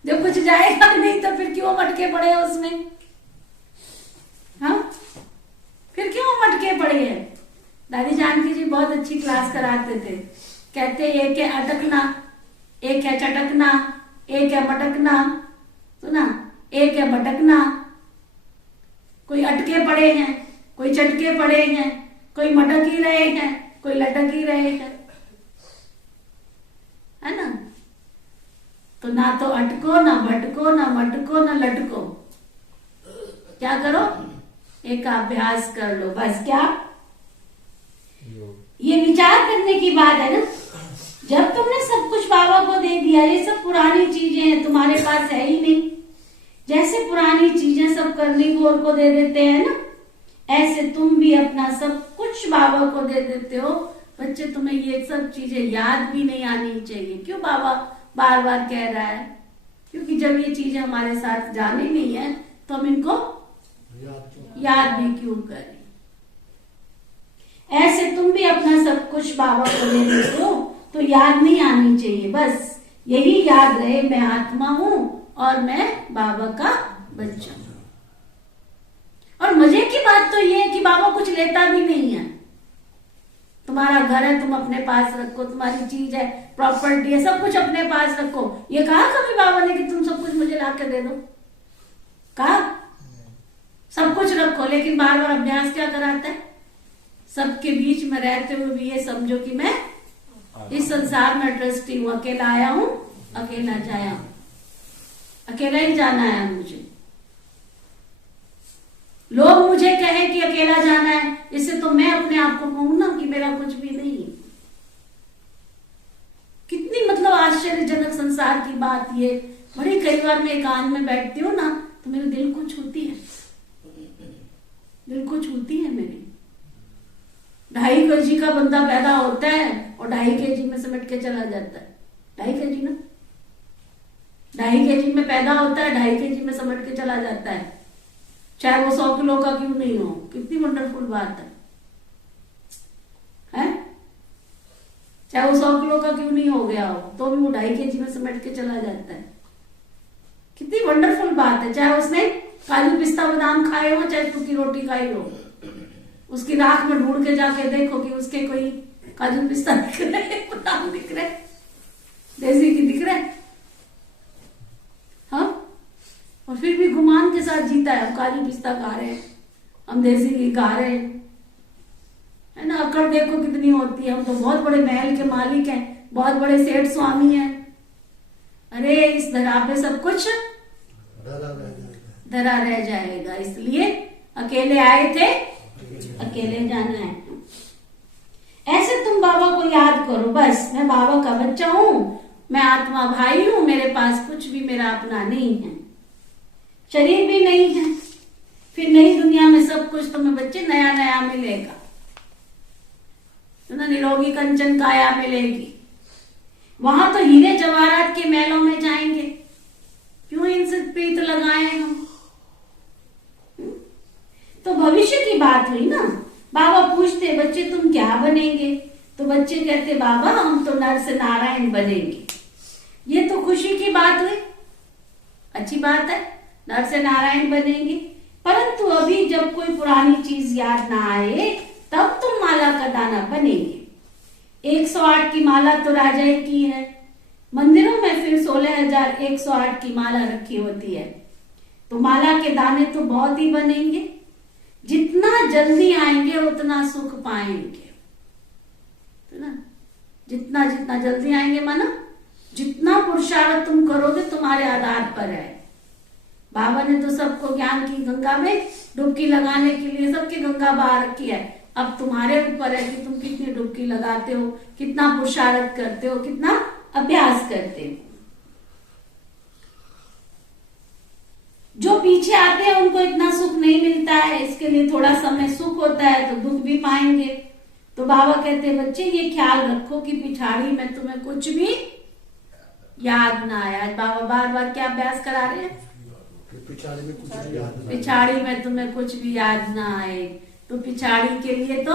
जब कुछ जाएगा नहीं तो फिर क्यों मटके पड़े उसमें? हाँ फिर क्यों मटके पड़े हैं? दादी जानकी जी बहुत अच्छी क्लास कराते थे। कहते एक है अटकना, एक है चटकना, एक है मटकना, सुना, एक है भटकना। कोई अटके पड़े हैं, कोई चटके पड़े हैं, कोई मटक ही रहे हैं, कोई लटक ही रहे हैं, है ना। तो ना तो अटको, ना भटको, ना मटको, ना लटको। क्या करो? एक अभ्यास कर लो बस। क्या ये विचार करने की बात है ना। जब तुमने सब कुछ बाबा को दे दिया, ये सब पुरानी चीजें हैं, तुम्हारे पास है ही नहीं, जैसे पुरानी चीजें सब कर्णिगोर को दे देते हैं ना, ऐसे तुम भी अपना सब कुछ बाबा को दे देते हो। बच्चे, तुम्हें ये सब चीजें याद भी नहीं आनी चाहिए। क्यों बाबा बार बार कह रहा है? क्योंकि जब ये चीजें हमारे साथ जानी नहीं है तो हम इनको याद भी क्यों करें। ऐसे तुम भी अपना सब कुछ बाबा को दे देते हो तो याद नहीं आनी चाहिए। बस यही याद रहे, मैं आत्मा हूं और मैं बाबा का बच्चा हूं। और मजे की बात तो ये है कि बाबा कुछ लेता भी नहीं है। तुम्हारा घर है, तुम अपने पास रखो, तुम्हारी चीज है, प्रॉपर्टी है, सब कुछ अपने पास रखो। ये कहा कभी बाबा ने कि तुम सब कुछ मुझे लाके दे दो? कहा? सब कुछ रखो, लेकिन बार बार अभ्यास क्या कराता है? सबके बीच में रहते हुए भी ये समझो कि मैं इस संसार में ट्रस्टी हूं, अकेला आया हूं, अकेला जाया हूं, अकेला ही जाना है मुझे। लोग मुझे कहें कि अकेला जाना है, इससे तो मैं अपने आप को कहूं ना कि मेरा कुछ भी नहीं है। कितनी मतलब आश्चर्यजनक संसार की बात ये। बड़ी कई बार मैं एकांत में बैठती हूँ ना तो मेरे दिल को छूती है, दिल को छूती है मेरी। 2.5 kg का बंदा पैदा होता है और 2.5 kg में सिमट के चला जाता है। 2.5 kg ना, 2.5 kg में पैदा होता है, 2.5 kg में सिमट के चला जाता है, चाहे वो 100 किलो का क्यों नहीं हो। कितनी वंडरफुल बात है? चाहे वो 100 किलो का क्यों नहीं हो गया हो तो भी वो 2.5 kg में सिमट के चला जाता है। कितनी वंडरफुल बात है। चाहे उसने काजू पिस्ता बादाम खाए हो, चाहे सूखी रोटी खाई हो, उसकी राख में ढूंढ के जाके देखो कि उसके कोई काजू पिस्ता दिख रहे, बादाम दिख रहे, देसी की दिख रहे। हाँ, और फिर भी गुमान के साथ जीता है। हम काजू पिस्ता खा रहे हैं, हम देसी घी खा रहे हैं, है ना। अकड़ देखो कितनी होती है। हम तो बहुत बड़े महल के मालिक हैं, बहुत बड़े सेठ स्वामी हैं। अरे इस धरा पे सब कुछ धरा रह जाएगा, इसलिए अकेले आए थे, अकेले जाना है। ऐसे तुम बाबा को याद करो, बस मैं बाबा का बच्चा हूं, मैं आत्मा भाई हूं, मेरे पास कुछ भी मेरा अपना नहीं है, शरीर भी नहीं है। फिर नई दुनिया में सब कुछ तुम्हें बच्चे नया नया मिलेगा, तो ना निरोगी कंचन काया मिलेगी। वहां तो हीरे जवाहरात के महलों में जाएंगे, क्यों इनसे प्रीत लगाए हम। तो भविष्य की बात हुई ना। बाबा पूछते बच्चे तुम क्या बनेंगे, तो बच्चे कहते बाबा हम तो नर से नारायण बनेंगे। ये तो खुशी की बात हुई, अच्छी बात है, नर से नारायण बनेंगे। परंतु अभी जब कोई पुरानी चीज याद ना आए तब तुम माला का दाना बनेंगे। 108 की माला तो राजा की है, मंदिरों में फिर 16,108 की माला रखी होती है। तो माला के दाने तो बहुत ही बनेंगे। जितना जल्दी आएंगे उतना सुख पाएंगे, तो ना जितना जितना जल्दी आएंगे, माना जितना पुरुषार्थ तुम करोगे तुम्हारे आधार पर है। बाबा ने तो सबको ज्ञान की गंगा में डुबकी लगाने के लिए सबकी गंगा बहा रखी है। अब तुम्हारे ऊपर है कि तुम कितनी डुबकी लगाते हो, कितना पुरुषार्थ करते हो, कितना अभ्यास करते हो। जो पीछे आते हैं उनको इतना सुख नहीं मिलता है, इसके लिए थोड़ा समय सुख होता है तो दुख भी पाएंगे। तो बाबा कहते हैं बच्चे ये ख्याल रखो कि पिछाड़ी में तुम्हें कुछ भी याद ना आया। बाबा बार बार क्या अभ्यास करा रहे हैं, पिछाड़ी में तुम्हें कुछ भी याद ना आए। तो पिछाड़ी के लिए तो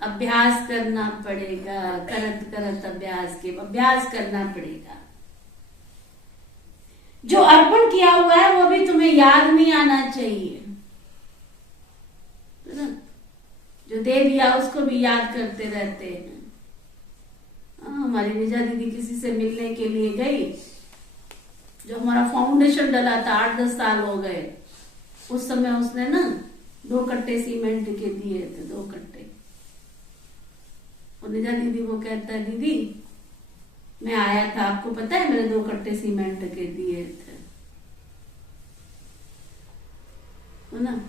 अभ्यास करना पड़ेगा, करत करत अभ्यास के अभ्यास करना पड़ेगा। जो अर्पण किया हुआ है वो भी तुम्हें याद नहीं आना चाहिए, है ना। जो दे दिया उसको भी याद करते रहते हैं। हमारी निजा दीदी किसी से मिलने के लिए गई, जो हमारा फाउंडेशन डला था 8-10 साल हो गए, उस समय उसने ना 2 कट्टे सीमेंट के दिए थे, 2 कट्टे। और निजा दीदी वो कहता है दीदी मैं आया था, आपको पता है मेरे 2 कट्टे सीमेंट के दिए थे, है ना।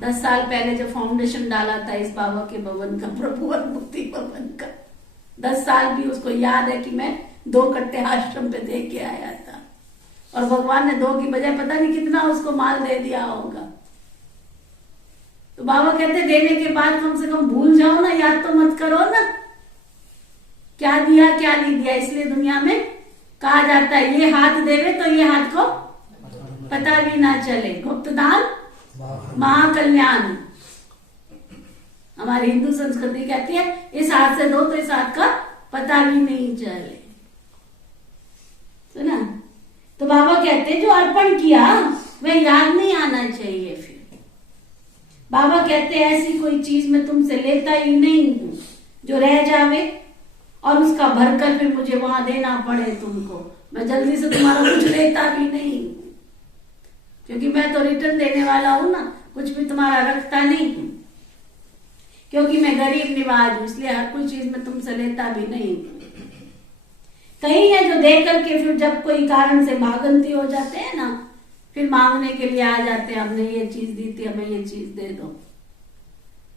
10 साल पहले जो फाउंडेशन डाला था इस बाबा के भवन का, प्रभुवन मुक्ति भवन का, 10 साल भी उसको याद है कि मैं 2 कट्टे आश्रम पे दे के आया था। और भगवान ने 2 की बजाय पता नहीं कितना उसको माल दे दिया होगा। तो बाबा कहते देने के बाद कम से कम भूल जाओ ना, याद तो मत करो ना क्या दिया क्या नहीं दिया। इसलिए दुनिया में कहा जाता है ये हाथ देवे तो ये हाथ को पता भी ना चले, गुप्त दान महाकल्याण। हमारी हिंदू संस्कृति कहती है इस हाथ से दो तो इस हाथ का पता भी नहीं चले। सुना? तो बाबा कहते हैं जो अर्पण किया वह याद नहीं आना चाहिए। फिर बाबा कहते हैं ऐसी कोई चीज मैं तुमसे लेता ही नहीं हूं जो रह जावे और उसका भरकर फिर मुझे वहां देना पड़े तुमको। मैं जल्दी से तुम्हारा कुछ लेता भी नहीं हूं, क्योंकि मैं तो रिटर्न देने वाला हूं ना, कुछ भी तुम्हारा रखता नहीं हूं, क्योंकि मैं गरीब निवाज हूं, इसलिए हर कोई चीज मैं तुमसे लेता भी नहीं हूं। कई है जो दे करके फिर जब कोई कारण से भागंती हो जाते हैं ना, फिर मांगने के लिए आ जाते हैं, हमने ये चीज दी थी हमें ये चीज दे दो।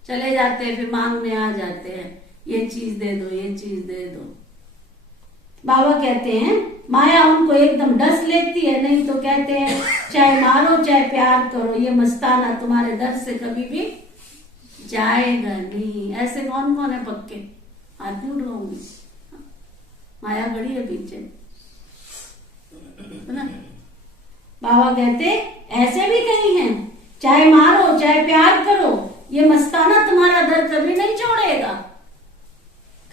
चले जाते हैं फिर मांगने आ जाते हैं ये चीज दे दो ये चीज दे दो। बाबा कहते हैं माया उनको एकदम डस लेती है, नहीं तो कहते हैं चाहे मारो चाहे प्यार करो ये मस्ताना तुम्हारे दर से कभी भी जाएगा नहीं। ऐसे कौन कौन है पक्के? हाथ नहीं उठाऊंगी, माया खड़ी है पीछे, है ना? बाबा कहते ऐसे भी कहीं हैं चाहे मारो चाहे प्यार करो ये मस्ताना तुम्हारा दर कभी नहीं छोड़ेगा,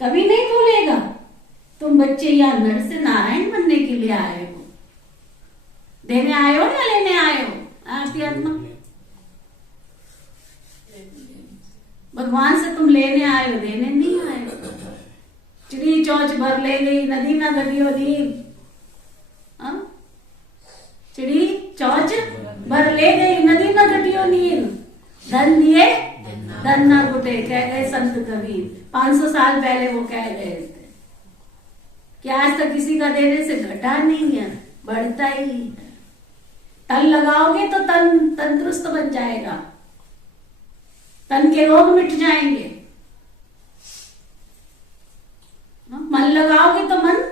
कभी नहीं भूलेगा। तुम बच्चे या नर से नारायण बनने के लिए आए हो, देने आए हो या लेने आए हो? आरती आत्मा भगवान से तुम लेने आए हो, देने नहीं आए हो। चिड़ी चौच भर ले गई नदी ना गलियो नीर, चिड़ी चौच भर ले गई नदी ना गटियो नीर, धन दिए धन ना गुटे, कह गए संत कबीर। 500 साल पहले वो कह गए थे कि आज तक किसी का देने से घटा नहीं है, बढ़ता ही है। तन लगाओगे तो तन तंदुरुस्त बन जाएगा, तन के रोग मिट जाएंगे। मन लगाओगे तो मन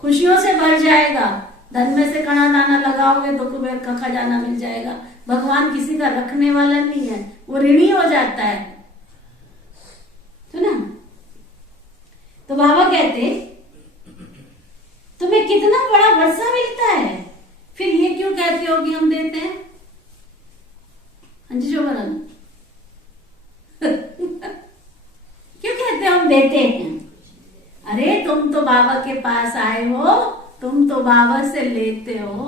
खुशियों से भर जाएगा। धन में से कणा दाना लगाओगे तो कुबेर का खजाना मिल जाएगा। भगवान किसी का रखने वाला नहीं है, वो ऋणी हो जाता है। सुना? तो बाबा कहते तुम्हें कितना बड़ा वर्षा मिलता है, फिर ये क्यों कहते हो कि हम देते हैं? हाँ जी शोभन क्यों कहते हो हम देते हैं? अरे तुम तो बाबा के पास आए हो, तुम तो बाबा से लेते हो।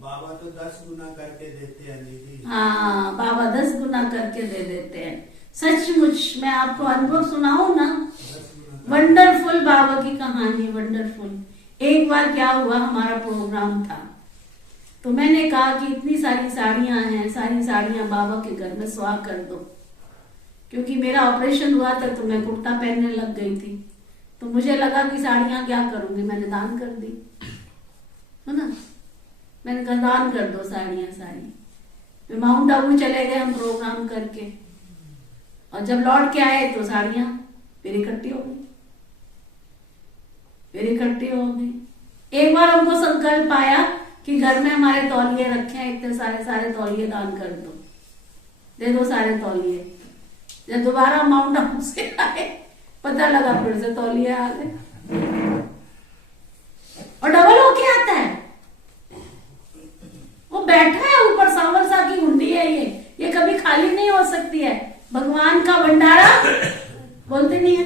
बाबा तो 10 गुना करके देते हैं दीदी। हाँ, बाबा 10 गुना करके दे देते हैं। सचमुच मैं आपको अनुभव सुनाऊं ना, वंडरफुल बाबा की कहानी, वंडरफुल। एक बार क्या हुआ, हमारा प्रोग्राम था तो मैंने कहा कि इतनी सारी साड़ियां हैं, सारी साड़ियां बाबा के घर में सुहा कर दो, क्योंकि मेरा ऑपरेशन हुआ था तो मैं कुर्ता पहनने लग गई थी। तो मुझे लगा कि साड़ियां क्या करूंगी, मैंने दान कर दी, है ना? मैंने कहा दान कर दो साड़ियां सारी। फिर माउंट आबू चले गए हम प्रोग्राम करके, और जब लौट के आए तो साड़ियां फिर इकट्ठी हो गई, फिर इकट्ठी हो गई। एक बार हमको संकल्प आया कि घर में हमारे तौलिए रखे हैं, इतने सारे तौलिए दान कर दो, दे दो सारे तौलिए। जब दोबारा माउंट आबू से आए पता लगा फिर से तौलिए आ गए, और डबल होके आता है। वो बैठा है ऊपर, सांवरसा की हुंडी है ये कभी खाली नहीं हो सकती है। भगवान का भंडारा बोलते नहीं है,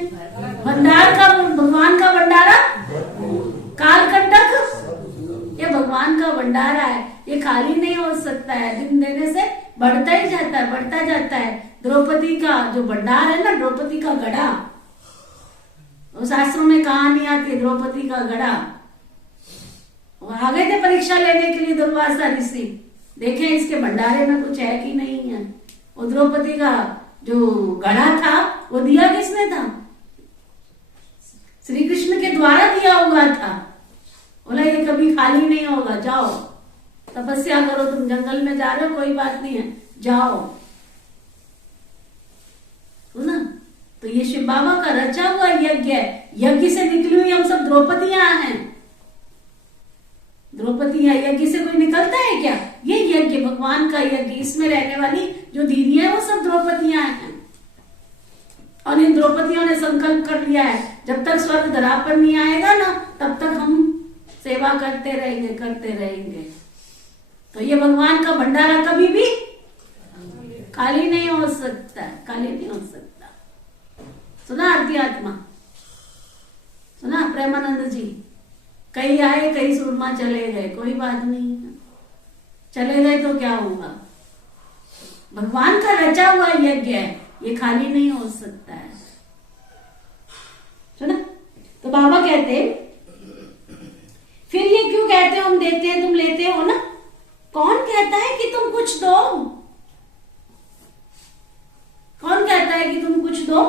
भगवान का भंडारा कालकंटक, ये भगवान का भंडारा है, ये खाली नहीं हो सकता है। दिन देने से बढ़ता ही जाता है, बढ़ता जाता है। द्रौपदी का जो भंडार है ना, द्रौपदी का गढ़ा, वो शास्त्रों में कहानी आती है, द्रौपदी का गढ़ा। वो आ गए थे परीक्षा लेने के लिए दुर्वासा ऋषि, देखें इसके भंडारे में कुछ है कि नहीं है। वो द्रौपदी का जो गढ़ा था वो दिया किसने था? श्री कृष्ण के द्वारा दिया हुआ था। बोला ये कभी खाली नहीं होगा, जाओ तपस्या करो, तुम जंगल में जा रहे हो कोई बात नहीं है, जाओ। ना तो ये शिव बाबा का रचा हुआ यज्ञ है, यज्ञ से निकली हुई हम सब द्रौपदियां हैं। द्रौपदी यज्ञ से कोई निकलता है क्या? ये यज्ञ भगवान का यज्ञ, इसमें रहने वाली जो दीदियां हैं वो सब द्रौपदियां हैं। और इन द्रौपदियों ने संकल्प कर लिया है जब तक स्वर्ग धरा पर नहीं आएगा ना तब तक हम सेवा करते रहेंगे। तो ये भगवान का भंडारा कभी भी खाली नहीं हो सकता। सुना आरती आत्मा, सुना प्रेमानंद जी, कई आए कई सूरमा चले गए, कोई बात नहीं, चले गए तो क्या हुआ? भगवान का रचा हुआ यज्ञ है, ये खाली नहीं हो सकता है। सुना? तो बाबा कहते फिर ये क्यों कहते हो हम देते हैं तुम लेते हो ना? कौन कहता है कि तुम कुछ दो? कौन कहता है कि तुम कुछ दो?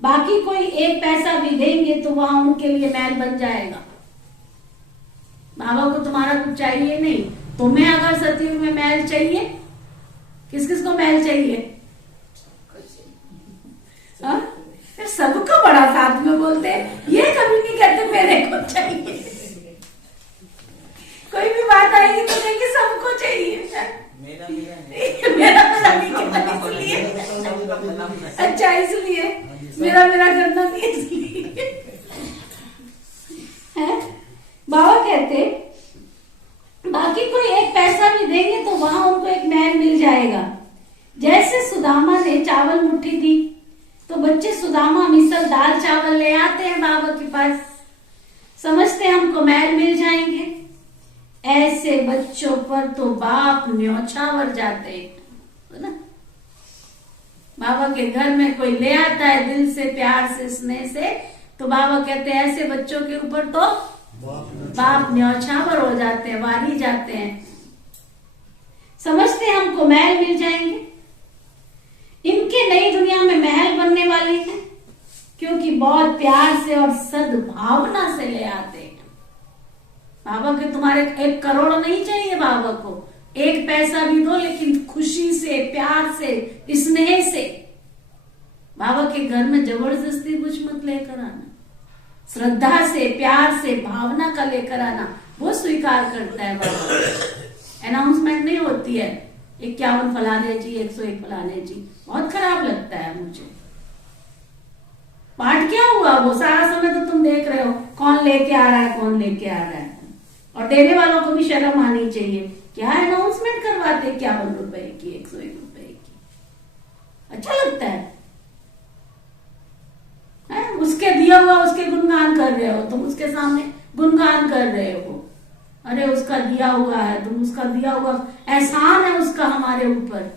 बाकी कोई एक पैसा भी देंगे तो वहां उनके लिए महल बन जाएगा। बाबा को तुम्हारा कुछ चाहिए नहीं। तुम्हें अगर सतयुग में महल चाहिए, किस किस को महल चाहिए? हाँ? फिर सबको बड़ा साथ में बोलते हैं, ये कभी नहीं कहते मेरे को चाहिए। कोई भी बात आएगी तो कहेंगे सबको चाहिए। मेरा नहीं कहना इसलिए, अच्छा इसलिए मेरा करना नहीं इसलिए है। बाबा कहते बाकी कोई एक पैसा भी देंगे तो वहां उनको एक महल मिल जाएगा। जैसे सुदामा ने चावल मुट्ठी दी तो बच्चे सुदामा मिसल दाल चावल ले आते हैं बाबा के पास, समझते हैं हमको महल मिल जाएंगे। ऐसे बच्चों पर तो बाप न्योछावर जाते हैं ना। बाबा के घर में कोई ले आता है दिल से, प्यार से, स्नेह से, तो बाबा कहते हैं ऐसे बच्चों के ऊपर तो बाप न्योछावर हो जाते हैं, वारी जाते हैं। समझते हैं हमको महल मिल जाएंगे। इनके नई दुनिया में महल बनने वाले हैं क्योंकि बहुत प्यार से और सद्भावना से ले आते हैं। बाबा के तुम्हारे 1 करोड़ नहीं चाहिए बाबा को, 1 पैसा भी दो लेकिन खुशी से, प्यार से, स्नेह से। बाबा के घर में जबरदस्ती कुछ मत लेकर आना, श्रद्धा से, प्यार से, भावना का लेकर आना, वो स्वीकार करता है बाबा। अनाउंसमेंट नहीं होती है 51 फलाने जी, 101 फलाने जी, बहुत खराब लगता है मुझे। पाठ क्या हुआ? वो सारा समय तो तुम देख रहे हो कौन लेके आ रहा है, कौन लेके आ रहा है। और देने वालों को भी शर्म आनी चाहिए। क्या अनाउंसमेंट करवाते 51 रुपए की, 101 रुपए की, अच्छा लगता है? उसके दिया हुआ उसके गुणगान कर रहे हो तुम, उसके सामने गुणगान कर रहे हो। अरे उसका दिया हुआ है, तुम उसका दिया हुआ एहसान है उसका हमारे ऊपर,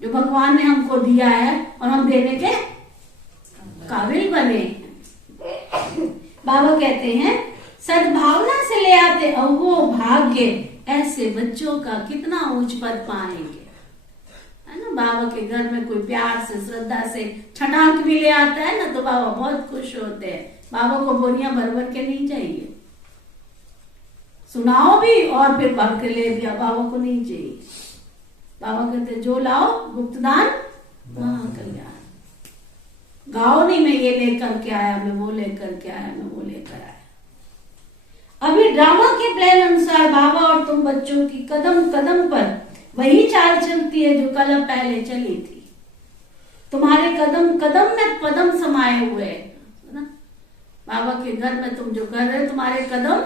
जो भगवान ने हमको दिया है और हम देने के काबिल बने। बाबा कहते हैं सद्भावना से ले आते अहो भाग्य, ऐसे बच्चों का कितना ऊंच पद पाएंगे, है ना। बाबा के घर में कोई प्यार से, श्रद्धा से छटाक भी ले आता है ना तो बाबा बहुत खुश होते हैं। बाबा को बोनियां भर भर के नहीं चाहिए, सुनाओ भी और फिर भर के ले दिया, बाबा को नहीं चाहिए। बाबा कहते जो लाओ गुप्तदान महाकल्याण। गाओ नहीं मैं ये लेकर के आया, मैं वो लेकर के आया, मैं वो लेकर आया। अभी ड्रामा के प्लान अनुसार बाबा और तुम बच्चों की कदम कदम पर वही चाल चलती है जो कल पहले चली थी। तुम्हारे कदम कदम में पदम समाये हुए है ना। बाबा के घर में तुम जो कर रहे हो, तुम्हारे कदम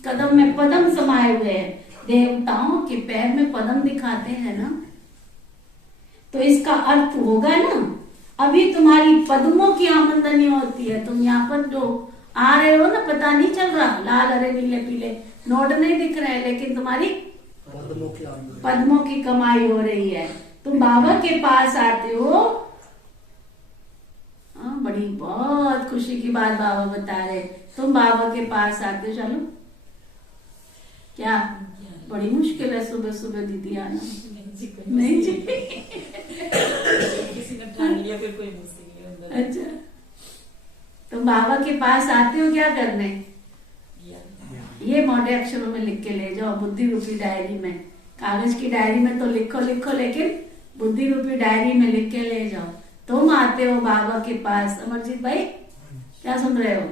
कदम में पदम समाये हुए हैं। देवताओं के पैर में पदम दिखाते हैं ना, तो इसका अर्थ होगा ना अभी तुम्हारी पद्मों की आमदनी होती है। तुम यहाँ पर जो आ रहे हो ना, पता नहीं चल रहा, लाल हरे नीले पीले नोट नहीं दिख रहे हैं, लेकिन तुम्हारी पद्मों की कमाई हो रही है। तुम बाबा के पास आते हो, बड़ी बहुत खुशी की बात बाबा बता रहे। तुम बाबा के पास आते हो, चलो क्या बड़ी मुश्किल है सुबह सुबह दीदी आना। नहीं जी किसी ने ठान लिया फिर कोई मुझसे। अच्छा, तुम बाबा के पास आते हो क्या करने? ये मोटे अक्षरों में लिख के ले जाओ, बुद्धि रूपी डायरी में। कागज की डायरी में तो लिखो लिखो, लेकिन बुद्धि रूपी डायरी में लिख के ले जाओ। तुम आते हो बाबा के पास। अमरजीत भाई क्या सुन रहे हो?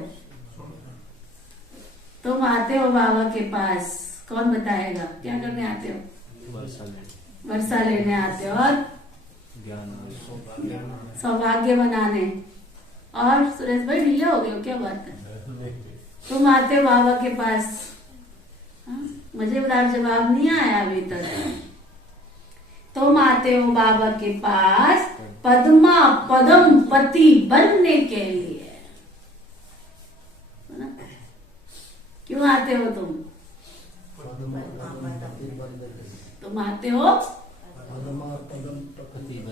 तुम आते हो बाबा के पास, कौन बताएगा क्या करने आते हो? वर्षा लेने आते हो और सौभाग्य बनाने। और सुरेश भाई ढीले हो गए हो, क्या बात है? तुम आते हो बाबा के पास। हाँ? मजेदार जवाब नहीं आया अभी तक। तुम आते हो बाबा के पास पद्मा पदम पति बनने के लिए, है ना? क्यों आते हो तुम? तुम आते हो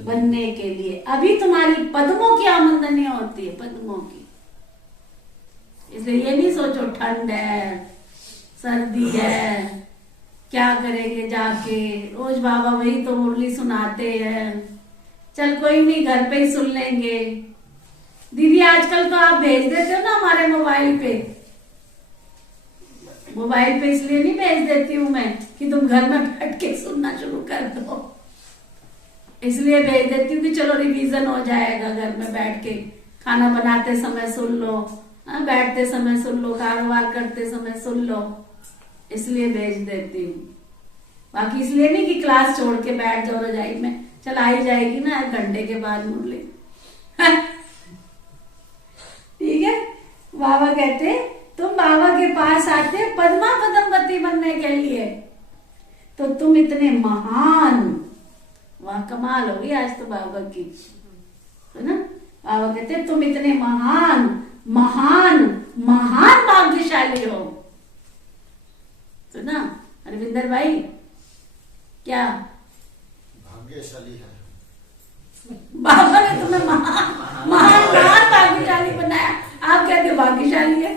बनने के लिए। अभी तुम्हारी पद्मों की आमदनी होती है, पद्मों की। इसलिए ये नहीं सोचो ठंड है, सर्दी है, क्या करेंगे जाके, रोज बाबा वही तो मुरली सुनाते हैं, चल कोई नहीं घर पे ही सुन लेंगे। दीदी आजकल तो आप भेज देते हो ना हमारे मोबाइल पे। मोबाइल पे इसलिए नहीं भेज देती हूँ मैं कि तुम घर में बैठ के सुनना शुरू कर दो, इसलिए भेज देती हूँ कि चलो रिवीजन हो जाएगा, घर में बैठ के खाना बनाते समय सुन लो, बैठते समय सुन लो, कारोबार करते समय सुन लो, इसलिए भेज देती हूँ। बाकी इसलिए नहीं कि क्लास छोड़ के बैठ जाओ रजाई में, चल आई जाएगी ना 1 घंटे के बाद मुरली। ठीक है, बाबा कहते तुम बाबा के पास आते पद्मा पदमवती बनने के लिए, तो तुम इतने महान, वाह कमाल होगी आज तो बाबा की, है ना? बाबा कहते तुम इतने महान महान महान भाग्यशाली हो, तो ना अरविंदर भाई क्या भाग्यशाली है बाबा ने तुम्हें महान महान महान भाग्यशाली बनाया, आप कहते हो भाग्यशाली है?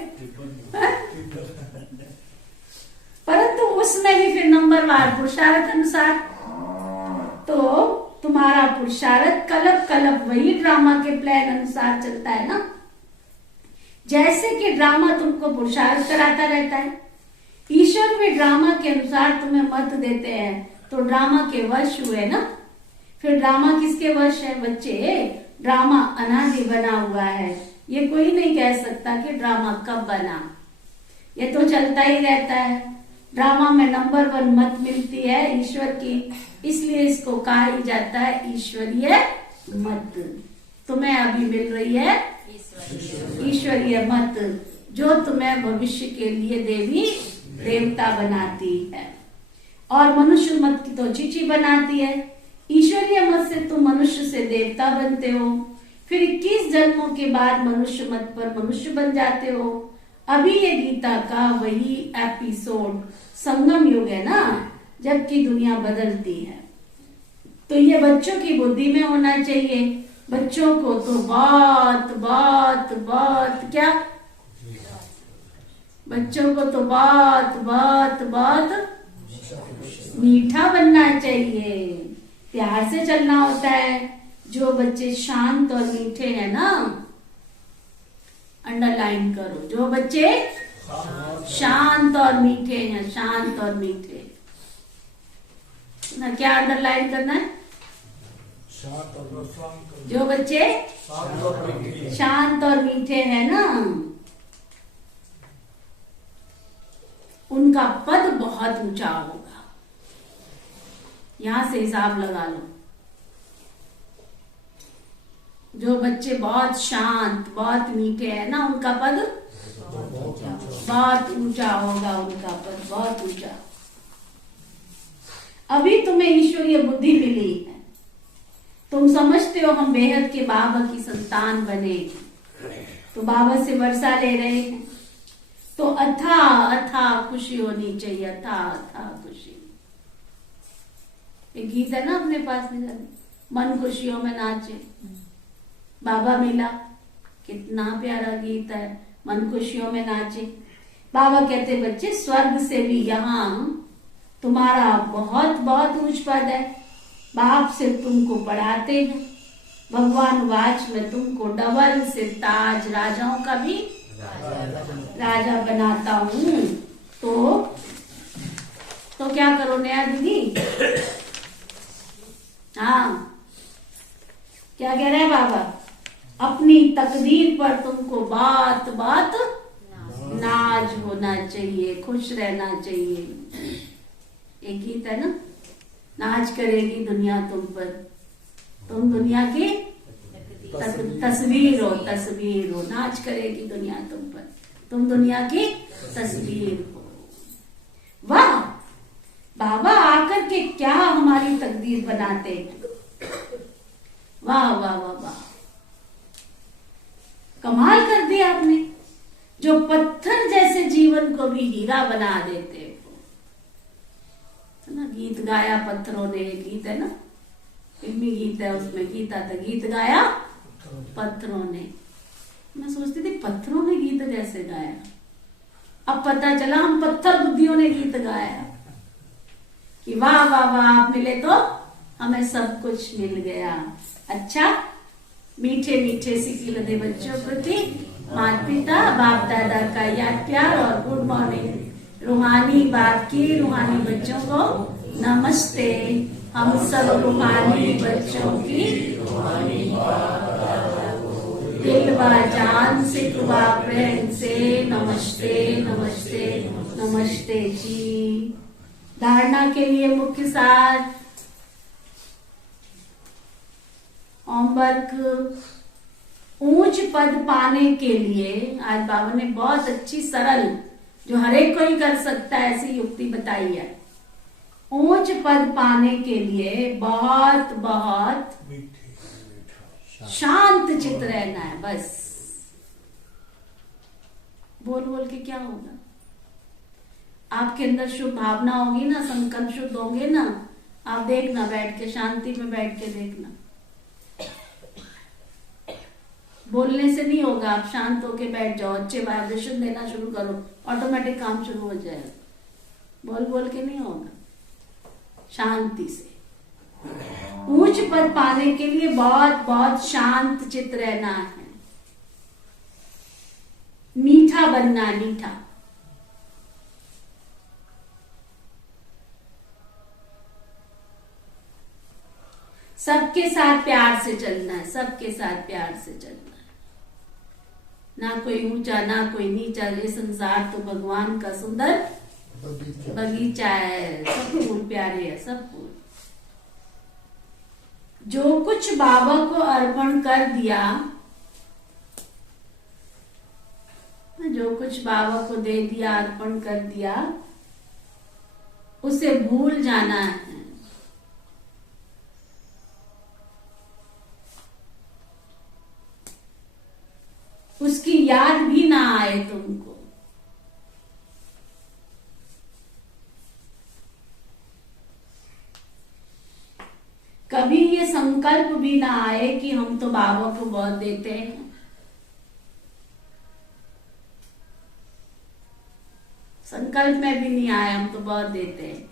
परंतु उसमें भी फिर नंबरवार पुरुषार्थ अनुसार, तो तुम्हारा पुरुषार्थ कलप कलप वही ड्रामा के प्लान अनुसार चलता है ना। जैसे कि ड्रामा तुमको पुरुषार्थ कराता रहता है, ईश्वर भी ड्रामा के अनुसार तुम्हें मत देते हैं, तो ड्रामा के वश हुए ना। फिर ड्रामा किसके वश है बच्चे? ड्रामा अनादि बना हुआ है, ये कोई नहीं कह सकता कि ड्रामा कब बना, ये तो चलता ही रहता है। ड्रामा में नंबर 1 मत मिलती है ईश्वर की, इसलिए इसको कहा ही जाता है ईश्वरीय मत। तुम्हें अभी मिल रही है ईश्वरीय मत, जो तुम्हें भविष्य के लिए देवी देवता बनाती है, और मनुष्य मत की तो चीची बनाती है। ईश्वरीय मत से तुम मनुष्य से देवता बनते हो, फिर 21 जन्मों के बाद मनुष्य मत पर मनुष्य बन जाते हो। अभी ये गीता का वही एपिसोड संगम युग है ना, जबकि दुनिया बदलती है, तो ये बच्चों की बुद्धि में होना चाहिए। बच्चों को तो बात बात बात क्या, बच्चों को तो बात बात बात मीठा बनना चाहिए, प्यार से चलना होता है। जो बच्चे शांत और मीठे हैं ना, अंडरलाइन करो, जो बच्चे शांत और मीठे हैं, शांत और मीठे ना, क्या अंडरलाइन करना है? जो बच्चे शांत और मीठे हैं ना, उनका पद बहुत ऊंचा होगा। यहां से हिसाब लगा लो। जो बच्चे बहुत शांत बहुत मीठे हैं ना, उनका पद बहुत ऊंचा होगा, उनका पद बहुत ऊंचा। अभी तुम्हें ईश्वरीय बुद्धि मिली है, तुम समझते हो हम बेहद के बाबा की संतान बने, तो बाबा से वर्षा ले रहे हैं, तो अथा अथा खुशी होनी चाहिए, अथा अथा खुशी। एक गीत है ना अपने पास में, मन खुशियों में नाचे, बाबा मिला, कितना प्यारा गीत है, मन खुशियों में नाचे। बाबा कहते बच्चे स्वर्ग से भी यहाँ तुम्हारा बहुत बहुत ऊंच पद है, बाप से तुमको पढ़ाते हैं, भगवान वाच में तुमको डबल से ताज राजाओं का भी राजा बनाता हूँ। तो क्या करो नया दीदी? हाँ, क्या कह रहे हैं बाबा? अपनी तकदीर पर तुमको बात बात नाज होना चाहिए, खुश रहना चाहिए। एक गीत है ना, नाज करेगी दुनिया तुम पर, तुम दुनिया की तस्वीर हो, तस्वीर हो। नाच करेगी दुनिया तुम पर, तुम दुनिया की तस्वीर हो। वाह बाबा आकर के क्या हमारी तकदीर बनाते हैं। वाह वाह वाह वाह, कमाल कर दिया आपने, जो पत्थर जैसे जीवन को भी हीरा बना देते हो। ना गीत गाया पत्थरों ने, गीत है ना, फिल्मी गीत है, उसमें गीता था, गीत गाया पत्थरों ने। मैं सोचती थी पत्थरों ने गीत कैसे गाया, अब पता चला हम पत्थर बुद्धियों ने गीत गाया कि वाह वाह वाह, आप मिले तो हमें सब कुछ मिल गया। अच्छा, मीठे मीठे सिक्की लदे बच्चों प्रति माता पिता बाप दादा का याद प्यार और गुड मॉर्निंग। रूहानी बाप की रूहानी बच्चों को नमस्ते। हम सब रूहानी बच्चों की दिल व जान से दुआ प्रेम से नमस्ते नमस्ते नमस्ते जी। धारणा के लिए मुख्य सार, होमवर्क, ऊंच पद पाने के लिए आज बाबा ने बहुत अच्छी सरल, जो हर एक कोई कर सकता है, ऐसी युक्ति बताई है। ऊंच पद पाने के लिए बहुत बहुत शांत चित्त रहना है। बस बोल बोल के क्या होगा, आपके अंदर शुभ भावना होगी ना, संकल्प शुद्ध होंगे ना, आप देखना, बैठ के शांति में बैठ के देखना। बोलने से नहीं होगा, आप शांत होके बैठ जाओ, अच्छे वाइब्रेशन देना शुरू करो, ऑटोमेटिक काम शुरू हो जाएगा। बोल बोल के नहीं होगा, शांति से। ऊंच पद पाने के लिए बहुत बहुत शांत चित्त रहना है, मीठा बनना है, मीठा। सबके साथ प्यार से चलना है, सबके साथ प्यार से चलना है। ना कोई ऊंचा ना कोई नीचा, ये संसार तो भगवान का सुंदर बगीचा है, सब फूल प्यारे है, सब फूल। जो कुछ बाबा को अर्पण कर दिया, जो कुछ बाबा को दे दिया, अर्पण कर दिया, उसे भूल जाना है। उसकी याद भी ना आए तुमको। कभी ये संकल्प भी ना आए कि हम तो बाबा को बहुत देते हैं। संकल्प में भी नहीं आए हम तो बहुत देते हैं।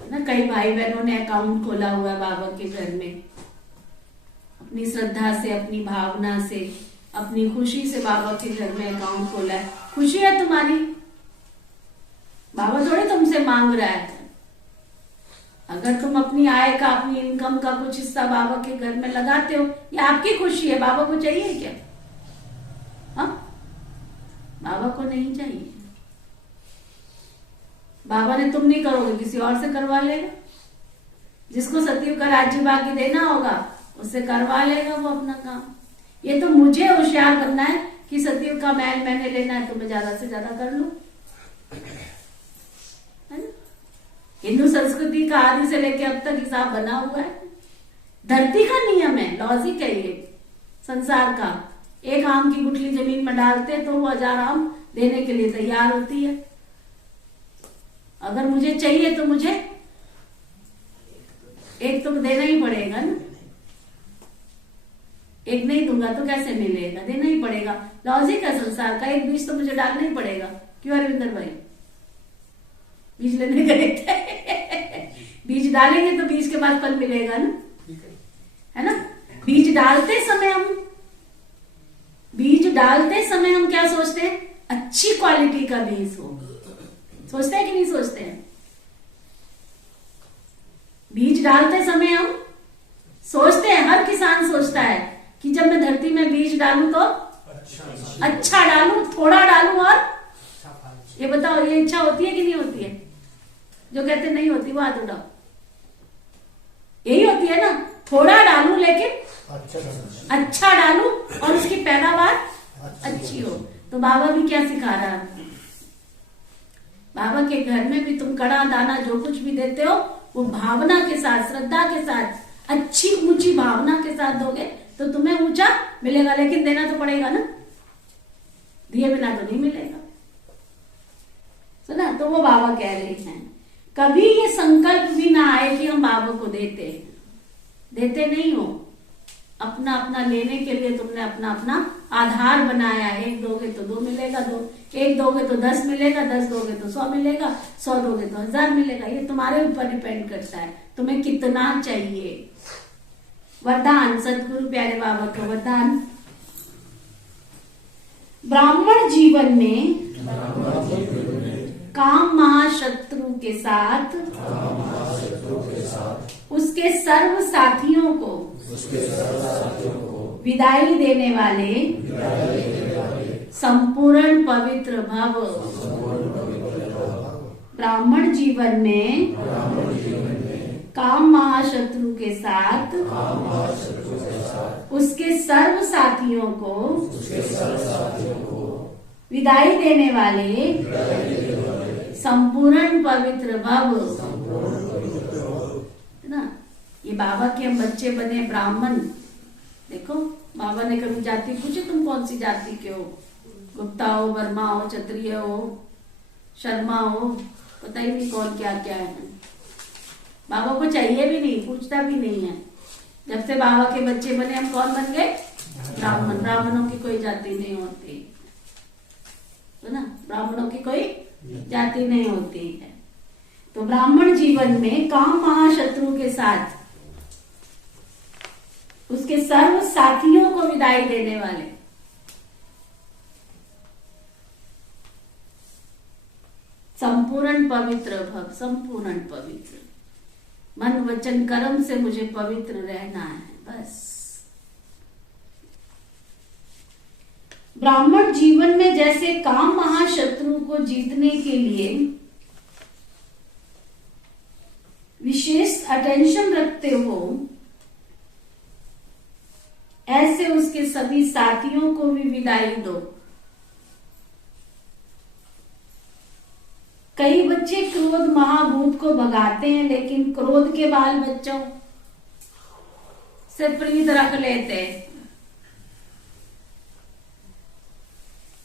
ना कई भाई बहनों ने अकाउंट खोला हुआ है बाबा के घर में, अपनी श्रद्धा से, अपनी भावना से, अपनी खुशी से बाबा के घर में अकाउंट खोला है। खुशी है तुम्हारी, बाबा थोड़े तुमसे मांग रहा है। अगर तुम अपनी आय का, अपनी इनकम का कुछ हिस्सा बाबा के घर में लगाते हो, ये आपकी खुशी है, बाबा को चाहिए क्या? हाँ, बाबा को नहीं चाहिए। बाबा ने तुम नहीं करोगे, किसी और से करवा लेगा। जिसको सतयुग का राज्य बाकी देना होगा उससे करवा लेगा वो अपना काम। ये तो मुझे होशियार करना है कि सतयुग का महल मैंने लेना है तो मैं ज्यादा से ज्यादा कर लूं, है ना। हिंदू संस्कृति का आदि से लेके अब तक हिसाब बना हुआ है। धरती का नियम है, लॉजिक है ये संसार का। एक आम की गुठली जमीन में डालते तो वो 1000 आम देने के लिए तैयार होती है। अगर मुझे चाहिए तो मुझे एक तो देना ही पड़ेगा ना। एक नहीं दूंगा तो कैसे मिलेगा, देना ही पड़ेगा। लॉजिक है संसार का, एक बीज तो मुझे डालना ही पड़ेगा। क्यों अरविंदर भाई, बीज लेने गए थे बीज डालेंगे तो बीज के बाद फल मिलेगा ना, है ना। बीज डालते समय हम क्या सोचते हैं? अच्छी क्वालिटी का बीज हो। सोचते हैं कि नहीं सोचते हैं? बीज डालते समय हम सोचते हैं, हर किसान सोचता है कि जब मैं धरती में बीज डालूं तो अच्छा डालूं, थोड़ा डालूं, और ये बताओ ये इच्छा होती है कि नहीं होती है? जो कहते नहीं होती वो हाथ उठाओ। यही होती है ना, थोड़ा डालूं लेकिन अच्छा डालूं और उसकी पैदावार अच्छी हो। तो बाबा भी क्या सिखा रहा है आपको? बाबा के घर में भी तुम कड़ा दाना जो कुछ भी देते हो वो भावना के साथ, श्रद्धा के साथ, अच्छी ऊंची भावना के साथ दोगे तो तुम्हें ऊंचा मिलेगा। लेकिन देना तो पड़ेगा ना, दिए बिना तो नहीं मिलेगा। सुना? तो वो बाबा कह रहे हैं कभी ये संकल्प भी ना आए कि हम बाबा को देते देते नहीं हो। अपना अपना लेने के लिए तुमने अपना अपना आधार बनाया है। 1 दोगे तो 2 मिलेगा, 1 दोगे तो 10 मिलेगा, 10 दोगे तो 100 मिलेगा, 100 दोगे तो 1000 मिलेगा। ये तुम्हारे ऊपर डिपेंड करता है तुम्हें कितना चाहिए। वरदान, सदगुरु प्यारे बाबा का वरदान। ब्राह्मण जीवन में काम महाशत्रु के साथ उसके सर्व साथियों को विदाई देने वाले संपूर्ण पवित्र भव। ब्राह्मण जीवन में काम महाशत्रु के साथ उसके सर्व साथियों को विदाई देने वाले संपूर्ण पवित्र भव। है ना? ये बाबा के हम बच्चे बने ब्राह्मण। देखो बाबा ने कभी जाति पूछी तुम कौन सी जाति के हो? गुप्ता हो, वर्मा हो, क्षत्रिय हो, शर्मा हो, पता ही नहीं कौन क्या क्या है। बाबा को चाहिए भी नहीं, पूछता भी नहीं है। जब से बाबा के बच्चे बने हम कौन बन गए? ब्राह्मण। ब्राह्मणों की कोई जाति नहीं होती, है ना? ब्राह्मणों की कोई जाति नहीं होती है। तो ब्राह्मण जीवन में काम महाशत्रु के साथ उसके सर्व साथियों को विदाई देने वाले संपूर्ण पवित्र भव। संपूर्ण पवित्र, मन वचन कर्म से मुझे पवित्र रहना है, बस। ब्राह्मण जीवन में जैसे काम महाशत्रु को जीतने के लिए विशेष अटेंशन रखते हो, ऐसे उसके सभी साथियों को भी विदाई दो। कई बच्चे क्रोध महाभूत को भगाते हैं, लेकिन क्रोध के बाल बच्चों से प्रीत रख लेते हैं।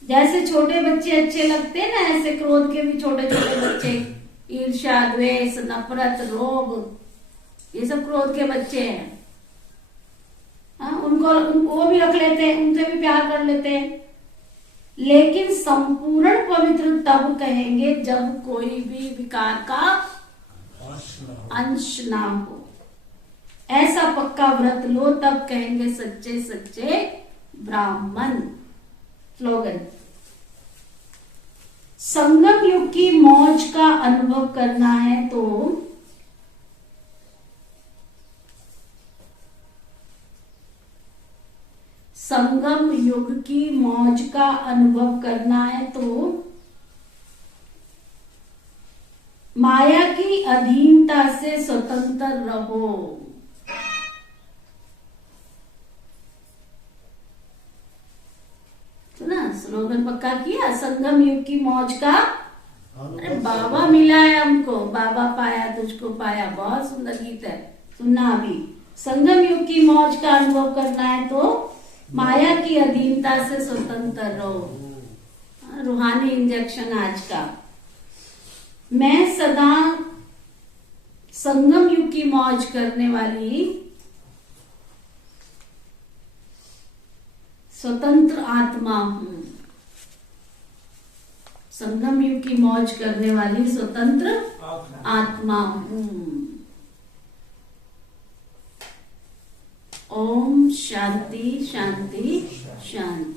जैसे छोटे बच्चे अच्छे लगते हैं ना, ऐसे क्रोध के भी छोटे छोटे बच्चे, ईर्ष्या, द्वेष, नफरत, रोग, ये सब क्रोध के बच्चे हैं। हाँ, उनको वो भी रख लेते हैं, उनसे भी प्यार कर लेते हैं। लेकिन संपूर्ण पवित्र तब कहेंगे जब कोई भी विकार का अंश ना हो। ऐसा पक्का व्रत लो, तब कहेंगे सच्चे सच्चे ब्राह्मण। स्लोगन, संगम युग की मौज का अनुभव करना है तो संगम युग की मौज का अनुभव करना है तो माया की अधीनता से स्वतंत्र रहो। सुना? स्लोगन पक्का किया। संगम युग की मौज का, अरे बाबा मिला है हमको, बाबा पाया तुझको पाया, बहुत सुंदर गीत है, सुनना अभी। संगम युग की मौज का अनुभव करना है तो माया की अधीनता से स्वतंत्र रहो। रूहानी इंजेक्शन आज का। मैं सदा संगम युग की मौज करने वाली स्वतंत्र आत्मा हूं। संगम युग की मौज करने वाली स्वतंत्र आत्मा हूं। ओम शांति शांति शांति।